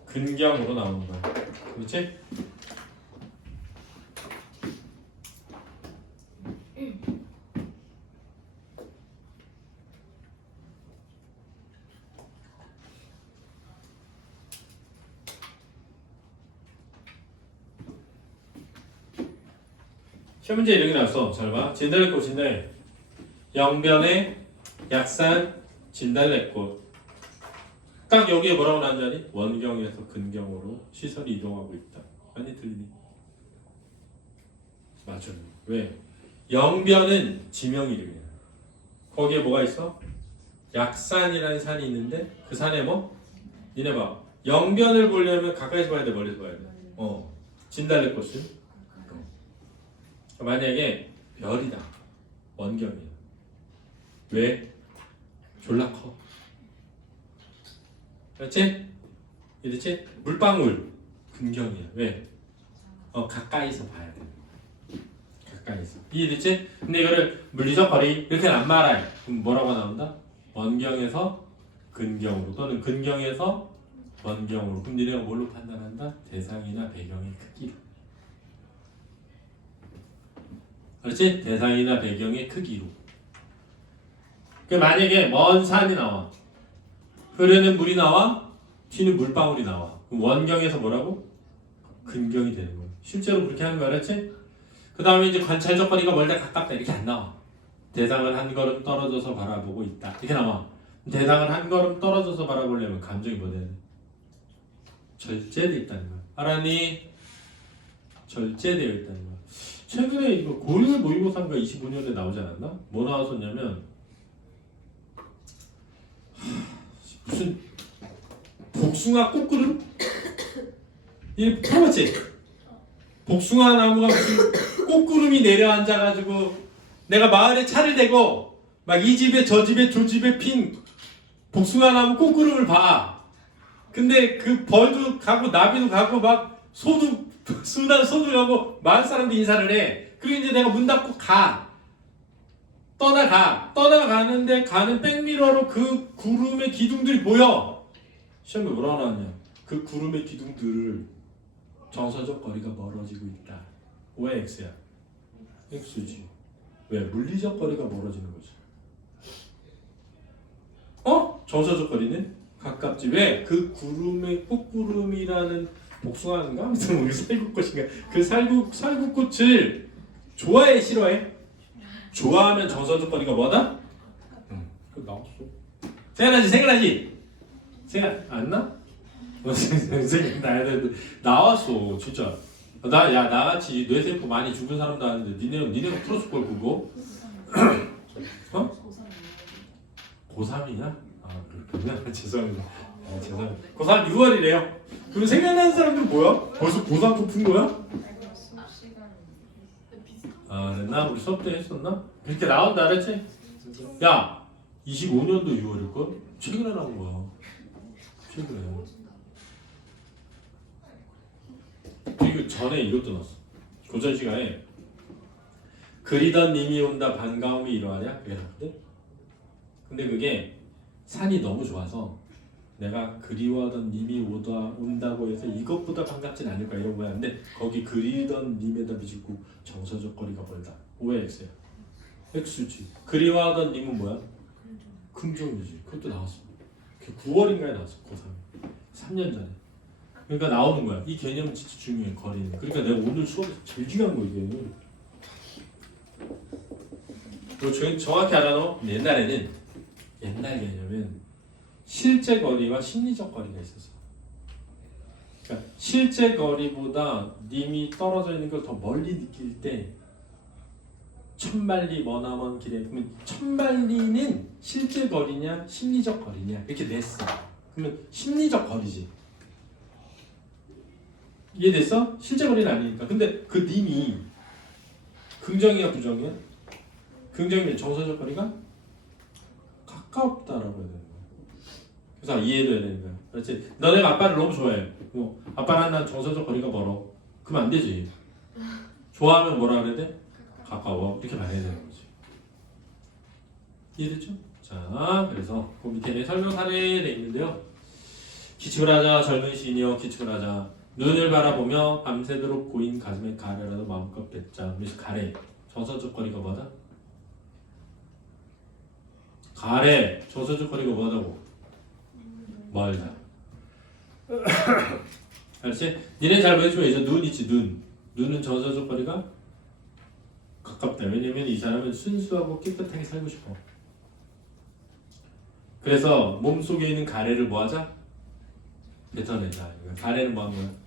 근경으로 나오는 거야. 그렇지? 시험 문제 이렇게 나왔어. 잘 봐. 진달래 꽃인데 영변에 약산 진달래 꽃. 딱 여기에 뭐라고 나왔지 아니? 원경에서 근경으로 시설이 이동하고 있다. 많이 들리니? 맞죠? 왜? 영변은 지명 이름이야. 거기에 뭐가 있어? 약산이라는 산이 있는데 그 산에 뭐? 니네 봐. 영변을 보려면 가까이서 봐야 돼, 멀리서 봐야 돼? 진달래 꽃은? 만약에 별이다. 원경이야. 왜? 졸라 커. 그렇지? 이랬지? 물방울 근경이야. 왜? 가까이서 봐야 돼. 가까이서. 이해됐지? 근데 이거를 물리적 거리 이렇게는 안 말아요. 그럼 뭐라고 나온다? 원경에서 근경으로 또는 근경에서 원경으로. 그럼 니네가 뭘로 판단한다? 대상이나 배경의 크기로. 그렇지? 대상이나 배경의 크기로. 그 만약에 먼 산이 나와, 흐르는 물이 나와, 튀는 물방울이 나와. 그럼 원경에서 뭐라고? 근경이 되는 거야. 실제로 그렇게 하는 거 알았지? 그 다음에 이제 관찰적 거리가 멀다 가깝다 이렇게 안 나와. 대상을 한 걸음 떨어져서 바라보고 있다 이렇게 나와. 대상을 한 걸음 떨어져서 바라보려면 감정이 뭐 돼야 돼? 절제되어 있다는 거야. 알았니? 절제되어 있다는 거야. 최근에 이거 고일 모의고사인가 25년에 나오지 않았나? 뭐 나왔었냐면 무슨 복숭아 꽃그룹? 이 풀었지? 복숭아 나무가 무슨 꽃구름이 내려앉아가지고 내가 마을에 차를 대고 막 이 집에 저 집에 저 집에 핀 복숭아 나무 꽃구름을 봐. 근데 그 벌도 가고 나비도 가고 막 소도 순한 소도 가고 마을 사람들 인사를 해. 그리고 이제 내가 문 닫고 가. 떠나가는데 가는 백미러로 그 구름의 기둥들이 보여. 시험에 뭐라고 나왔냐? 그 구름의 기둥들을 정서적 거리가 멀어지고 있다. 왜 X야? X지. 왜? 물리적 거리가 멀어지는 거지. 정서적 거리는 가깝지. 왜? 그 구름의 꽃구름이라는 복숭아인가? 무슨 우리 살구꽃인가? 그 살구꽃을 좋아해 싫어해? 좋아하면 정서적거리가 뭐다? 응. 그 나왔어. 생각나지? 생각 안 나? 생각나야 되는데 나왔어 진짜. 나같이 뇌세포 많이 죽은 사람도 아닌데 니네가 풀었을 걸 그거? 어? 고3이냐? 아 그렇구나. 죄송합니다. 죄송합니다. 고3 6월이래요. 그럼 생각나는 사람들은 뭐야? 벌써 고3 푼 거야? 수업 시간 아 됐나? 우리 수업 때 했었나? 그렇게 나온다 그랬지? 야 25년도 6월일걸? 최근에 나온 거야. 최근에. 그리고 전에 이것도 넣었어. 고전 시간에 그리던 님이 온다 반가움이 이러하랴? 그게 나왔대. 근데 그게 산이 너무 좋아서 내가 그리워하던 님이 온다고 해서 이것보다 반갑진 않을 거야 이런 거야. 근데 거기 그리던 님에다 비집고 정서적 거리가 멀다. 오해 X야. X지. 그리워하던 님은 뭐야? 긍정이지. 그것도 나왔어. 9월인가에 나왔어. 고3. 3년 전에. 그러니까 나오는 거야. 이 개념은 진짜 중요해. 거리는. 그러니까 내가 오늘 수업에서 제일 중요한 거 이게. 그리고 정확히 알아놓어. 옛날 개념은 실제 거리와 심리적 거리가 있었어. 그러니까 실제 거리보다 님이 떨어져 있는 걸 더 멀리 느낄 때 천만리 머나먼 길에 그러면 천만리는 실제 거리냐 심리적 거리냐 이렇게 냈어. 그러면 심리적 거리지. 이해됐어? 실제 거리는 아니니까. 근데 그 님이 긍정이야 부정이야? 긍정이면 정서적 거리가 가깝다라고 해야 되는 거야. 그래서 이해해야 되는 거야. 그렇지? 너네가 아빠를 너무 좋아해. 아빠랑 난 정서적 거리가 멀어. 그러면 안 되지. 좋아하면 뭐라 그래야 돼? 가까워. 이렇게 말해야 되는 거지. 이해됐죠? 자, 그래서 그 밑에 설명 사례에 돼 있는데요. 기침을 하자 젊은 시인이여 기침을 하자 눈을 바라보며 밤새도록 고인 가슴에 가래라도 마음껏 뱉자. 그래서 가래 정서적 거리가 뭐다? 가래 정서적 거리가 뭐다고? 멀다. 알지? 니네 잘 보여주면 이제 눈 있지 눈은 정서적 거리가 가깝다. 왜냐면 이 사람은 순수하고 깨끗하게 살고 싶어. 그래서 몸속에 있는 가래를 뭐하자? 뱉어내자. 가래는 뭐하는 거야?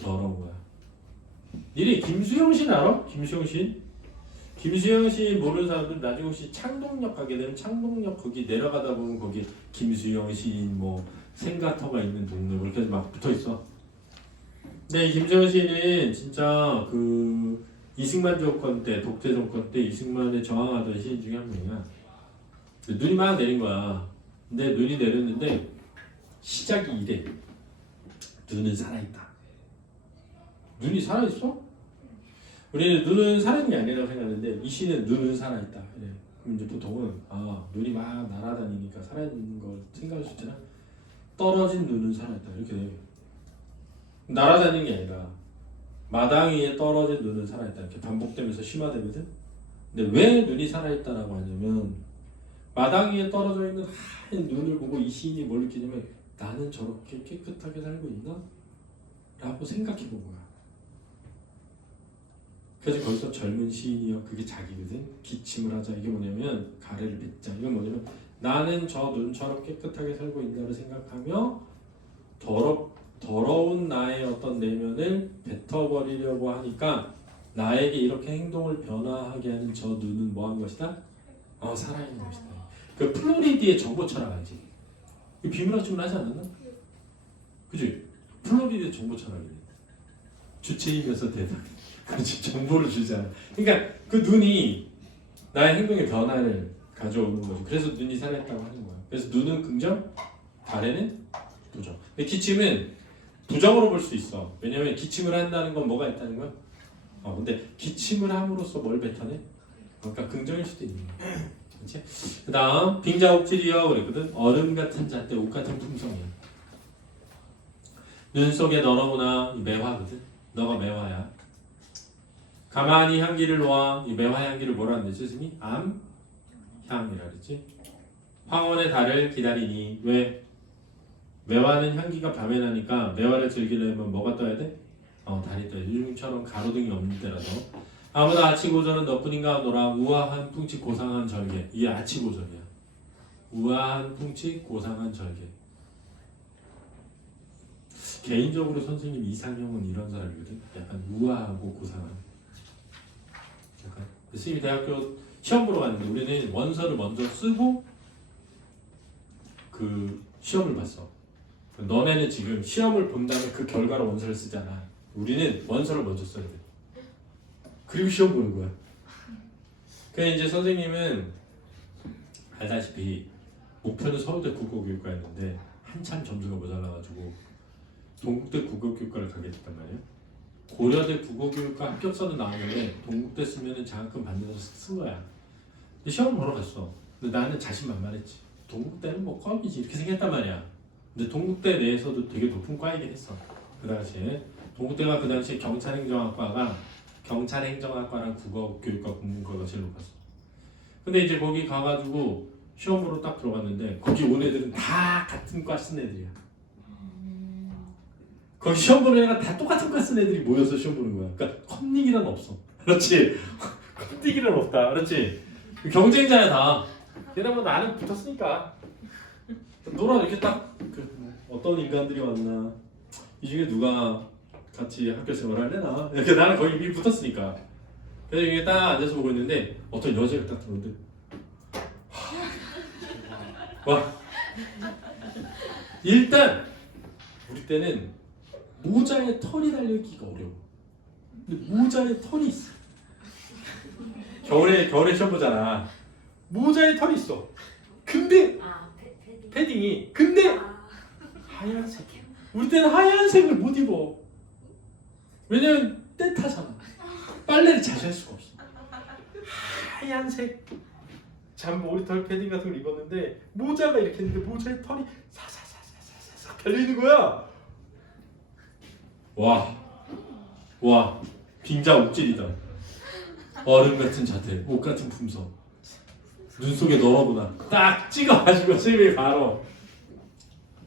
더러운 거야. 니네 김수영 씨 알아? 김수영 씨? 김수영 씨 모르는 사람들 나중에 혹시 창동역 가게 되면 창동역 거기 내려가다 보면 거기 김수영 시인 뭐 생가터가 있는 동네 그렇게 막 붙어 있어. 근데 이 김수영 씨는 진짜 그 이승만 정권 때 독재 정권 때 이승만에 저항하던 시인 중에 한 명이야. 눈이 막 내린 거야. 근데 눈이 내렸는데 시작이 이래. 눈은 살아있다. 눈이 살아있어? 우리는 눈은 살아있는 게 아니라고 생각하는데 이 시는 눈은 살아있다. 그래. 그럼 이제 보통은 눈이 막 날아다니니까 살아있는 걸 생각할 수 있잖아. 떨어진 눈은 살아있다. 이렇게 돼. 날아다니는 게 아니라 마당 위에 떨어진 눈은 살아있다. 이렇게 반복되면서 심화되거든. 근데 왜 눈이 살아있다라고 하냐면 마당 위에 떨어져 있는 하얀 눈을 보고 이 시인이 뭘 느끼냐면 나는 저렇게 깨끗하게 살고 있나? 라고 생각해 본 거야. 그래서 거기서 젊은 시인이요. 그게 자기거든. 기침을 하자. 이게 뭐냐면 가래를 뱉자. 이건 뭐냐면 나는 저 눈처럼 깨끗하게 살고 있나를 생각하며 더러운 나의 어떤 내면을 뱉어버리려고 하니까 나에게 이렇게 행동을 변화하게 하는 저 눈은 뭐한 것이다? 살아있는 것이다. 그 플로리디의 정보 철학 알지? 비문학쯤은 하지 않았나? 그치? 플로리디의 정보 철학이네. 주체이면서 대답. 그렇지, 정보를 주잖아. 그러니까 그 눈이 나의 행동의 변화를 가져오는 거지. 그래서 눈이 살아있다고 하는 거야. 그래서 눈은 긍정, 가래는 부정. 근데 기침은 부정으로 볼 수 있어. 왜냐면 기침을 한다는 건 뭐가 있다는 거야? 근데 기침을 함으로써 뭘 뱉어내? 그러니까 긍정일 수도 있는 거야. 그렇지? 그 다음 빙자옥질이여 그랬거든. 얼음 같은 잣대, 옷 같은 품성이야. 눈 속에 너로구나. 이 매화거든. 너가 매화야. 가만히 향기를 놓아. 이 매화 향기를 뭐라 하는데 스승이? 암향이라 그랬지. 황혼의 달을 기다리니. 왜? 매화는 향기가 밤에 나니까 매화를 즐기려면 뭐가 떠야 돼? 달이 떠야 돼. 요즘처럼 가로등이 없는 때라도 아무나 아치고전은 너뿐인가 하노라. 우아한 풍치 고상한 절개. 이게 아치고전이야. 우아한 풍치 고상한 절개. 개인적으로 선생님 이상형은 이런 사람이거든. 약간 우아하고 고상한. 약간 선생님이 대학교 시험 보러 갔는데 우리는 원서를 먼저 쓰고 그 시험을 봤어. 너네는 지금 시험을 본 다음에 그 결과로 원서를 쓰잖아. 우리는 원서를 먼저 써야 돼. 그리고 시험 보는 거야. 그래서 이제 선생님은 알다시피 목표는 서울대 국어교육과였는데 한참 점수가 모자라가지고 동국대 국어교육과를 가게 됐단 말이에요. 고려대 국어교육과 합격서는 나왔는데 동국대 쓰면은 장학금 받는 데서 쓴 거야. 근데 시험 보러 갔어. 근데 나는 자신만만했지. 동국대는 뭐 껌이지 이렇게 생겼단 말이야. 근데 동국대 내에서도 되게 높은 과이긴 했어. 그 당시에 동국대가 그 당시에 경찰행정학과랑 국어교육과 국문과가 제일 높았어. 근데 이제 거기 가가지고 시험 보러 딱 들어갔는데 거기 온 애들은 다 같은 과 쓴 애들이야. 거기 시험 보는 애가 다 똑같은 과 쓴 애들이 모여서 시험 보는 거야. 그러니까 컴닝이란 없어. 그렇지? 컴닝이란 없다. 그렇지? 경쟁자야 다. 걔네 뭐 나는 붙었으니까. 너랑 이렇게 딱 어떤 인간들이 왔나, 이 중에 누가 같이 학교 생활을 할래나, 이렇게 나는 거기 미리 붙었으니까. 그래서 이게 딱 앉아서 보고 있는데 어떤 여자가 딱 들어오는데 와, 일단 우리 때는 모자에 털이 달려있기가 어려워. 근데 모자에 털이 있어. 겨울에 시험 보잖아. 모자에 털이 있어. 근데 패딩이 근데 하얀색. 우리 때는 하얀색을 못 입어. 왜냐면 때 타잖아. 빨래를 자주 할 수가 없어. 하얀색 머리털 패딩 같은 걸 입었는데 모자가 이렇게 있는데 모자에 털이 사사사사사사 달려있는 거야. 와 빙자 옥질이다. 어른 같은 자태, 옷 같은 품성. 눈 속에 너로구나. 딱 찍어가지고 선생님이 바로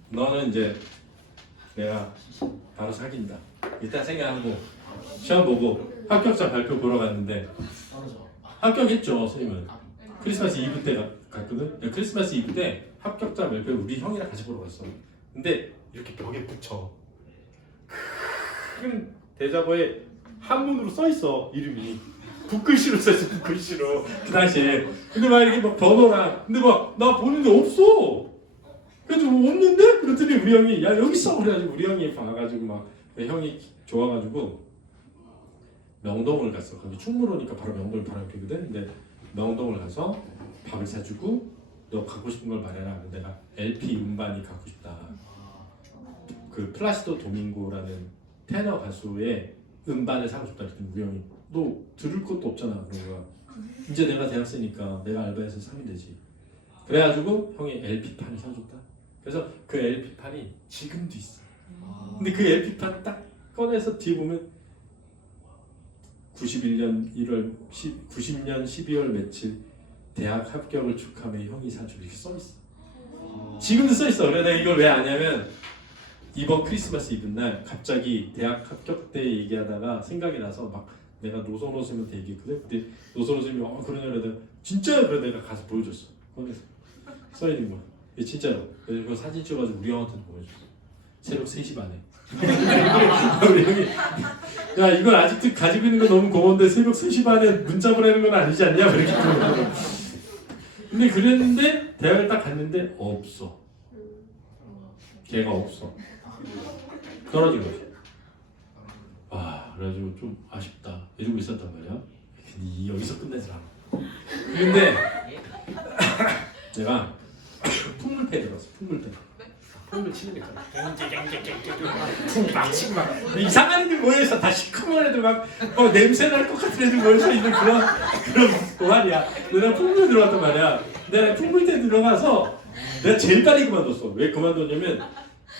너는 이제 내가 바로 사귄다. 일단 생각하고 시험 보고 합격자 발표 보러 갔는데 합격했죠. 선생님은 크리스마스 이브 때 갔거든. 크리스마스 이브 때 합격자 발표 우리 형이랑 같이 보러 갔어. 근데 이렇게 벽에 붙여 큰 대자보에 한문으로 써 있어. 이름이 붓글씨로 써있어. 붓글씨로 그 당시에. 근데 막 이렇게 막 번호랑 근데 막 나 보는데 없어. 그래서 뭐 없는데? 그랬더니 우리 형이 야 여기 있어. 그래가지고 우리 형이 봐가지고 막 형이 좋아가지고 명동을 갔어. 거기 충무로니까 바로 명동을 바로 옆이거든. 근데 명동을 가서 밥을 사주고 너 갖고 싶은 걸 말해라. 내가 LP 음반이 갖고 싶다. 그 플라시도 도밍고라는 테너 가수의 음반을 사고 싶다. 그랬더니 우리 형이 너 들을 것도 없잖아. 그런 거야. 이제 내가 대학생이니까 내가 알바해서 사면 되지. 그래가지고 형이 LP판을 사줬다. 그래서 그 LP판이 지금도 있어. 근데 그 LP판 딱 꺼내서 뒤에 보면 90년 12월 며칠 대학 합격을 축하며 형이 사준 이렇게 써있어. 지금도 써있어. 그래 내가 이걸 왜 아냐면 이번 크리스마스 이브 날 갑자기 대학 합격 때 얘기하다가 생각이 나서 막 내가 노선호 선생님한테 얘기했거든. 근데 노선호 선생님이 그러냐 그러다가 진짜요? 그래 내가 가서 보여줬어. 꺼내서 써있는 거야. 이게 진짜로. 그래서 그 사진 찍어가지고 우리 형한테도 보여줬어. 새벽 3시 반에. 우리 형이 야 이걸 아직도 가지고 있는 거 너무 고마운데 새벽 3시 반에 문자 보내는 건 아니지 않냐? 그렇게 그러더라고. 근데 그랬는데 대학을 딱 갔는데 없어. 걔가 없어. 떨어진 거지. 그래가지고 좀 아쉽다 이러고 있었단 말이야. 근데 여기서 끝내지 않아. 근데 내가 풍물패 들었어. 풍물패. 풍물 치니까 막 치고 막 이상한 애들 모여서 다 시커먼 애들 막 냄새 날 것 같은 애들 모여서 있는 그런 동아리야. 내가 풍물 들어갔단 말이야. 내가 풍물대 들어가서 내가 제일 빨리 그만뒀어. 왜 그만뒀냐면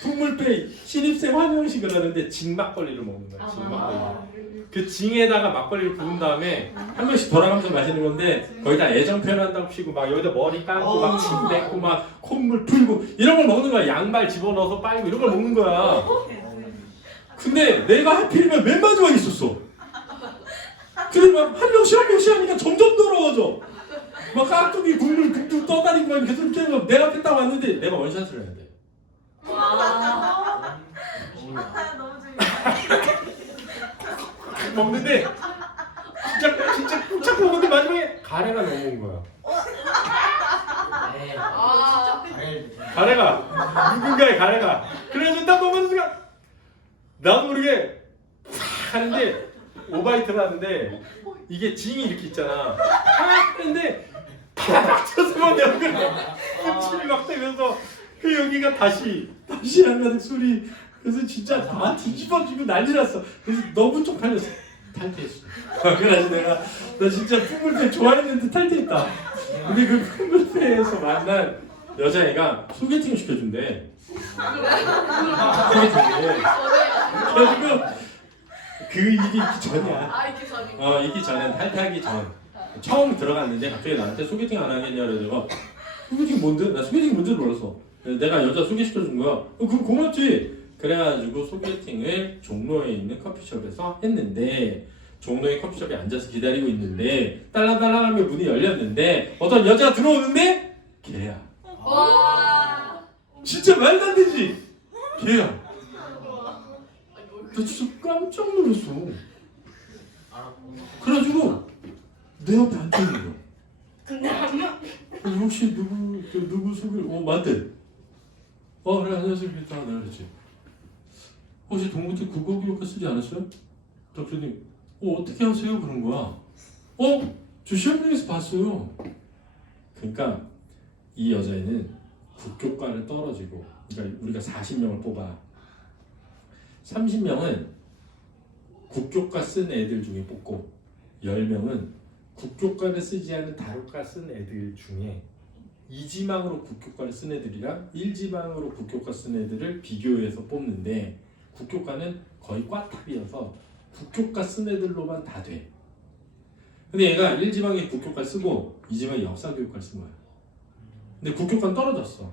풍물패 신입생 환영식을 하는데 징 막걸리를 먹는 거야. 징 막걸리. 그 징에다가 막걸리를 부은 다음에 한 명씩 돌아가면서 마시는 건데 거기다 애정 표현한다고 치고 막 여기다 머리 감고 막 침 뱉고 막 콧물 풀고 이런 걸 먹는 거야. 양말 집어넣어서 빨고 이런 걸 먹는 거야. 근데 내가 하필이면 맨 마지막에 있었어. 그래 막 한 명씩 하니까 점점 더러워져. 막 깍두기 국물 뚝뚝 떠다니고 막 계속 이렇게 해서 내가 앞에 딱 왔는데 내가 원샷을 해야 돼. 와. 너무 재밌다. 먹는데 진짜 꾹착 먹는데 마지막에 가래가 넘어온 거야. 네. 아. 가래가 누군가의 가래가. 그래서 딱 먹는 순간 나도 모르게 팍 하는데 오바이트를 하는데 이게 징이 이렇게 있잖아. 팍 했는데 팍 쳐서 막 내 얼굴에 침이 막 되면서 그 여기가 다시 하는 소리. 그래서 진짜 다 뒤집어지고 난리 났어. 그래서 너무 쪽팔렸어. 탈퇴했어. 그래서 나 진짜 풍물패 좋아했는데 탈퇴했다. 근데 그 풍물패에서 만난 여자애가 소개팅 시켜준대. 소개팅을. 그래가지고 그 일이 있기 전이야. 아 이렇게 전이. 있기 전에 탈퇴하기 전. 처음 들어갔는데 갑자기 나한테 소개팅 안 하겠냐 그래서 소개팅 뭔데? 나 소개팅 뭔지 몰랐어. 내가 여자 소개시켜준 거야. 그럼 고맙지. 그래가지고 소개팅을 종로에 있는 커피숍에서 했는데 종로의 커피숍에 앉아서 기다리고 있는데 딸랑딸랑하면 문이 열렸는데 어떤 여자가 들어오는데 걔야. 와. 진짜 말도 안 되지. 걔야. 나 진짜 깜짝 놀랐어. 그래가지고 내 옆에 앉아있는 거야. 근데 아마 혹시 누구 소개? 맞대. 그래 안녕하세요. 그랬다 내가 그랬지. 혹시 동국대 국어교육과 쓰지 않았어요? 그랬더니 어떻게 하세요? 그런 거야. 저 시험장에서 봤어요. 그러니까 이 여자애는 국교과를 떨어지고 그러니까 우리가 40명을 뽑아 30명은 국교과 쓴 애들 중에 뽑고 10명은 국교과를 쓰지 않은 다루과 쓴 애들 중에 2지망으로 국교과를 쓴 애들이랑 1지망으로 국교과 쓴 애들을 비교해서 뽑는데 국교과는 거의 꽈탑이어서 국교과 쓴 애들로만 다 돼. 근데 얘가 1지방에 국교과 쓰고 2지방에 역사교육과를 쓴 거야. 근데 국교과는 떨어졌어.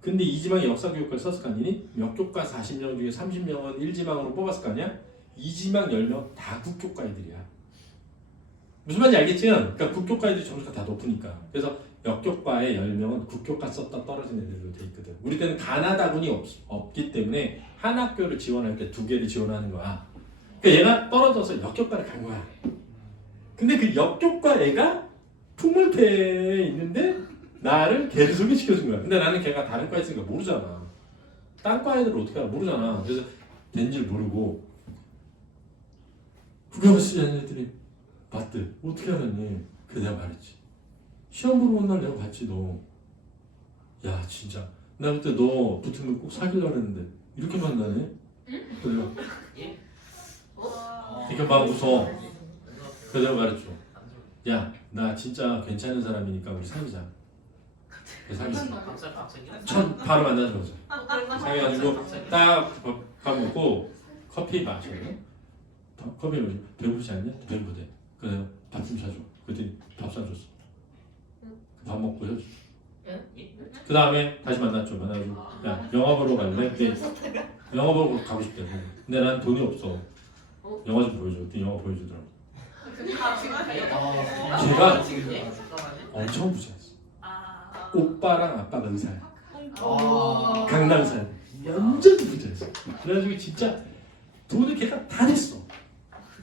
근데 2지방에 역사교육과를 썼을 거 아니니? 역교과 40명 중에 30명은 1지방으로 뽑았을 거 아니야? 2지방 10명 다 국교과 애들이야. 무슨 말인지 알겠지? 그러니까 국교과 애들 점수가 다 높으니까. 그래서 역교과에 10명은 국교과 썼다 떨어진 애들로 돼 있거든. 우리 때는 가나다군이 없기 때문에 한 학교를 지원할 때 2개를 지원하는 거야. 그러니까 얘가 떨어져서 역교과를 간 거야. 근데 그 역교과 애가 풍물패에 있는데 나를 걔를 소개시켜준 거야. 근데 나는 걔가 다른 과에 있으니까 모르잖아. 딴 과 애들을 어떻게 알아? 모르잖아. 그래서 된 줄 모르고 국교과 쓰지 않는 애들이 맞대. 어떻게 알았니? 그래서 내가 말했지. 시험 보러 온 날 내가 봤지 너. 야 진짜 나 그때 너 붙으면 꼭 사귀려고 했는데 이렇게 만나네? 그래서 이렇게 막 웃어. 그래서 내가 말했죠. 야 나 진짜 괜찮은 사람이니까 우리 사귀자. 그래서 사귀자. 바로 만나자마자 사귀어가지고 딱 밥 먹고 커피 마셔. 커피 마셔. 배고프지 않냐? 배고프대. 그래서 밥 좀 사줘. 그랬더니 밥 사줬어. 밥 먹고 헤어졌어. 그 다음에 다시 만났죠. 만나가지고 야 영화 보러 갈래? 근데 영화 보러 가고 싶대. 근데 난 돈이 없어. 영화 좀 보여줘. 그때 영화 보여주더라고. 걔가 엄청 부자였어. 오빠랑 아빠가 의사야. 강남산. 완전 부자였어. 그래가지고 진짜 돈을 걔가 다 냈어.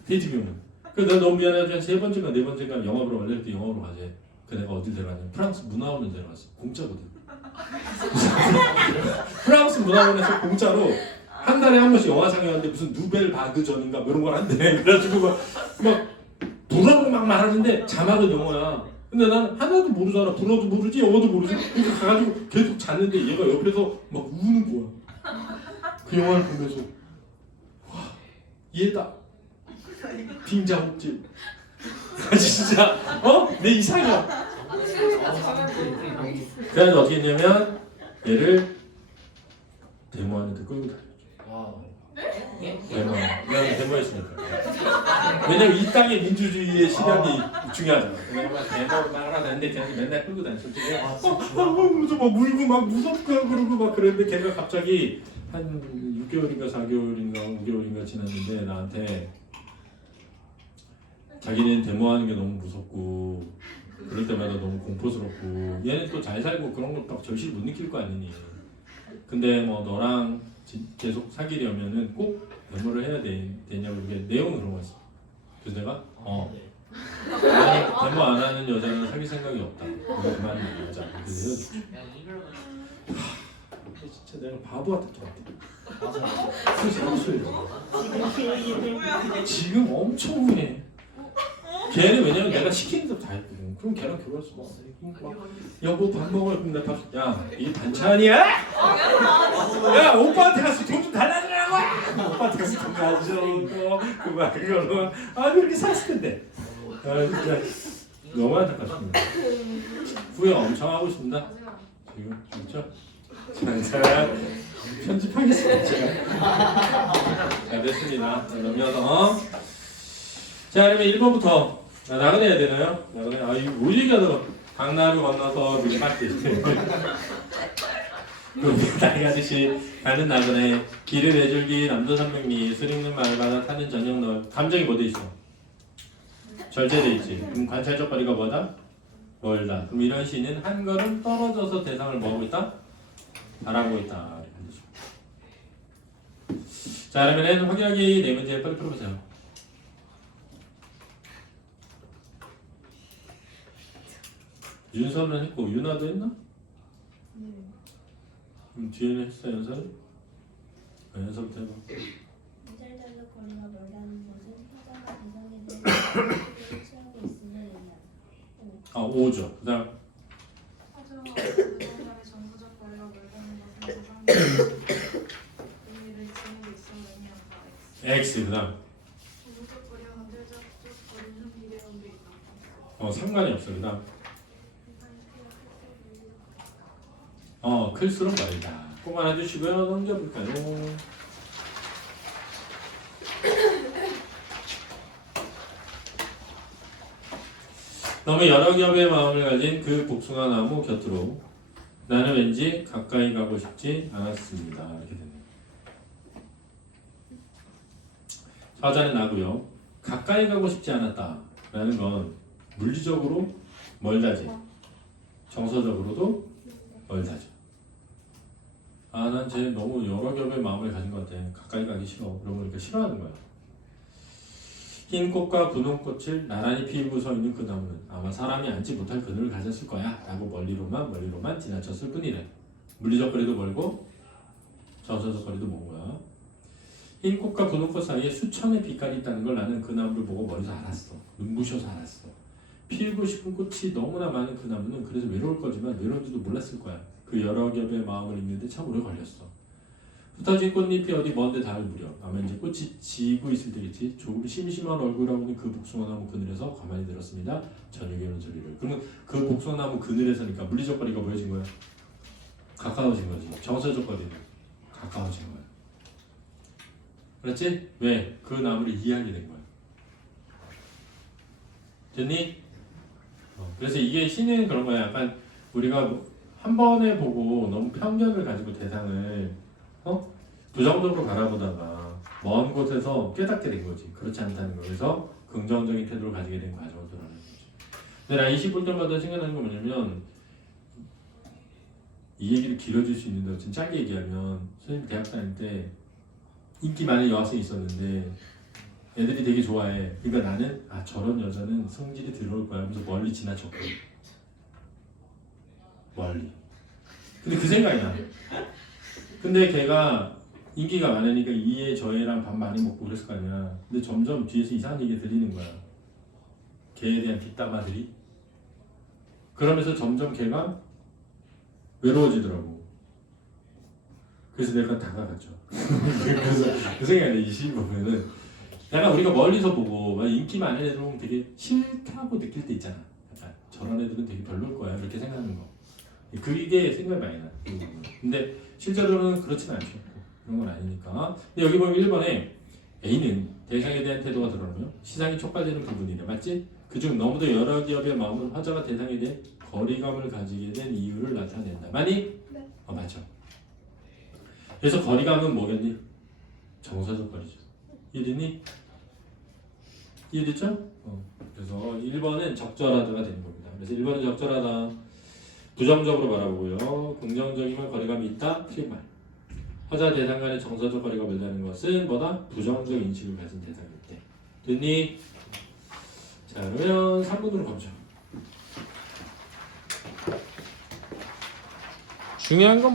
데이트 비용은. 그래서 내가 너무 미안해가지고 한 3번째가 4번째가 영화 보러 갈래? 그때 영화 보러 가재. 그 내가 어딜 데려가냐? 프랑스 문화원을 데려갔어. 공짜거든. 프랑스 문화원에서 공짜로 한 달에 한 번씩 영화 상영하는데 무슨 누벨 바그전인가 뭐 이런 걸 한대. 그래가지고 막 불어도 막 말하는데 자막은 영어야. 근데 난 하나도 모르잖아. 불어도 모르지 영어도 모르지. 그러니까 가가지고 계속 잤는데 얘가 옆에서 막 우는 거야. 그 영화를 보면서 와 얘다. 빙자국집. 진짜 내 이상이야. 그래서 어떻게 했냐면 얘를 데모하는데 끌고 다녀. 와. 데모. 왜냐면 데모했으니까. 왜냐면 이 땅의 민주주의의 실현이 중요하잖아. 왜냐면 데모 하나 했는데 걔는 맨날 끌고 다녔어. 아 진짜. 무서워 막 물고 막 무섭고 그러고 막 그랬는데 걔가 갑자기 한 6개월인가 4개월인가 5개월인가 지났는데 나한테 자기는 데모하는 게 너무 무섭고 그럴 때마다 너무 공포스럽고 얘는 또 잘 살고 그런 걸 딱 절실 못 느낄 거 아니니. 근데 뭐 너랑 계속 사귀려면은 꼭 데모를 해야 되냐고 이게 내용은 그런 거였어. 그래서 내가 나는 데모 안 하는 여자는 사귈 생각이 없다. 그 말이 여자. 그래서 헤어졌지. 진짜 내가 바보 같았던 것 같아. 맞아. 지금 엄청 후회. 걔는 왜냐면 내가 시키는 대로 다 했거든. 그럼 걔랑 결혼했어. 막 여보 밥 먹을 건데 밥. 야, 이 반찬이야? 야, 오빠한테 가서 돈 좀 달라주라고. 오빠한테 가서 돈 가져오고 그막 그걸로 그렇게 샀을 텐데. 진짜 너무 안타깝습니다. 후회 엄청 하고 있습니다. 지금 진짜. 자, 편집하겠습니다. 제가. 자, 됐습니다. 자, 넘겨서. 자, 그러면 1번부터 나그네야 되나요? 나그네. 이거 뭘 얘기하다가 강나루 건너서 밀밭길. 나이 아저씨 가는 나그네 길을 내줄기 남도산맥리 수륙는 마을마다 타는 저녁 너 감정이 뭐 돼 있어? 절제돼 있지. 그럼 관찰적 거리가 뭐다? 멀다. 그럼 이런 시는 한 걸음 떨어져서 대상을 뭐하고 있다? 바라보고 있다. 자, 그러면은 확인하기 네 문제 빨리 풀어보세요. 윤서는 했고 윤아도 했나? 뒤에는 했어 연서는? 연서부터 해봐. 이달달력 거리가 멀다는 것은 화자가 대상에 대해 취하고 있음을 의미한다. 5죠. 그 다음 화자가 대상의 정서적 거리가 멀다는 것은 대상의 의미를 지니고 있음을 의미한다. X. 그 다음 정서적 거리와 감정적 거리는 비례형도 있다. 상관이 없어. 그 다음 클수록 멀다. 꼭 알아주시고요. 넘겨볼까요? 너무 여러 겹의 마음을 가진 그 복숭아 나무 곁으로 나는 왠지 가까이 가고 싶지 않았습니다. 이렇게 됩니다. 화자는 나고요. 가까이 가고 싶지 않았다라는 건 물리적으로 멀다지. 정서적으로도 멀다죠. 난 쟤 너무 여러 겹의 마음을 가진 것 같아. 가까이 가기 싫어. 그러고 싫어하는 거야. 흰 꽃과 분홍꽃을 나란히 피우고 서 있는 그 나무는 아마 사람이 앉지 못할 그늘을 가졌을 거야 라고 멀리로만 지나쳤을 뿐이래. 물리적 거리도 멀고 정서적 거리도 먼 거야. 흰 꽃과 분홍꽃 사이에 수천의 빛깔이 있다는 걸 나는 그 나무를 보고 멀리서 알았어. 눈부셔서 알았어. 피우고 싶은 꽃이 너무나 많은 그 나무는 그래서 외로울 거지만 외로운지도 몰랐을 거야. 그 여러 겹의 마음을 읽는데 참 오래 걸렸어. 흩어진 꽃잎이 어디 먼데 닿을 무렵 아마 이제 꽃이 지고 있을 때겠지. 조금 심심한 얼굴하고는 그 복숭아나무 그늘에서 가만히 들었습니다. 저녁에 오는 소리를. 그러면 그 복숭아나무 그늘에서니까 물리적 거리가 뭐여진 거야? 가까워진 거지. 정서적 거리는 가까워진 거야. 그렇지? 왜? 그 나무를 이해하게 된 거야. 됐니? 그래서 이게 시는 그런 거야. 약간 우리가 한 번에 보고 너무 편견을 가지고 대상을 부정적으로 바라보다가 먼 곳에서 깨닫게 된 거지. 그렇지 않다는 거. 그래서 긍정적인 태도를 가지게 된 과정을 드러내는 거지. 근데 나 이 시 볼 때마다 생각나는 거 뭐냐면 이 얘기를 길어질 수 있는데 좀 짧게 얘기하면 선생님 대학 다닐 때 인기 많은 여학생이 있었는데 애들이 되게 좋아해. 그러니까 나는 저런 여자는 성질이 들어올 거야 하면서 멀리 지나쳤고 멀리. 근데 그 생각이 나. 근데 걔가 인기가 많으니까 이에 저애랑 밥 많이 먹고 그랬을 거 아니야. 근데 점점 뒤에서 이상한 얘기가 들리는 거야. 걔에 대한 뒷담화들이. 그러면서 점점 걔가 외로워지더라고. 그래서 내가 다가갔죠. 그래서 그 생각이 나. 이 시 보면은 약간 우리가 멀리서 보고 인기 많은 애들 보면 되게 싫다고 느낄 때 있잖아. 약간 저런 애들은 되게 별로일 거야 이렇게 생각하는 거. 그게 생각이 많이 나. 근데 실제로는 그렇진 않죠. 그런 건 아니니까. 근데 여기 보면 1번에 A는 대상에 대한 태도가 드러나며 시장이 촉발되는 부분이래. 맞지? 그중 너무도 여러 기업의 마음은 화자가 대상에 대해 거리감을 가지게 된 이유를 나타낸다. 맞니? 네. 맞아. 그래서 거리감은 뭐겠니? 정서적 거리죠. 이해됐니? 이해됐죠? 그래서 1번은 적절하다가 되는 겁니다. 그래서 1번은 적절하다. 부정적으로 바라보고요. 긍정적이면 거리감이 있다. 틀린 말. 화자 대상 간의 정서적 거리가 멀다는 것은 뭐다? 부정적 인식을 가진 대상일 때. 됐니? 자, 그러면 3번으로 가보자. 중요한 건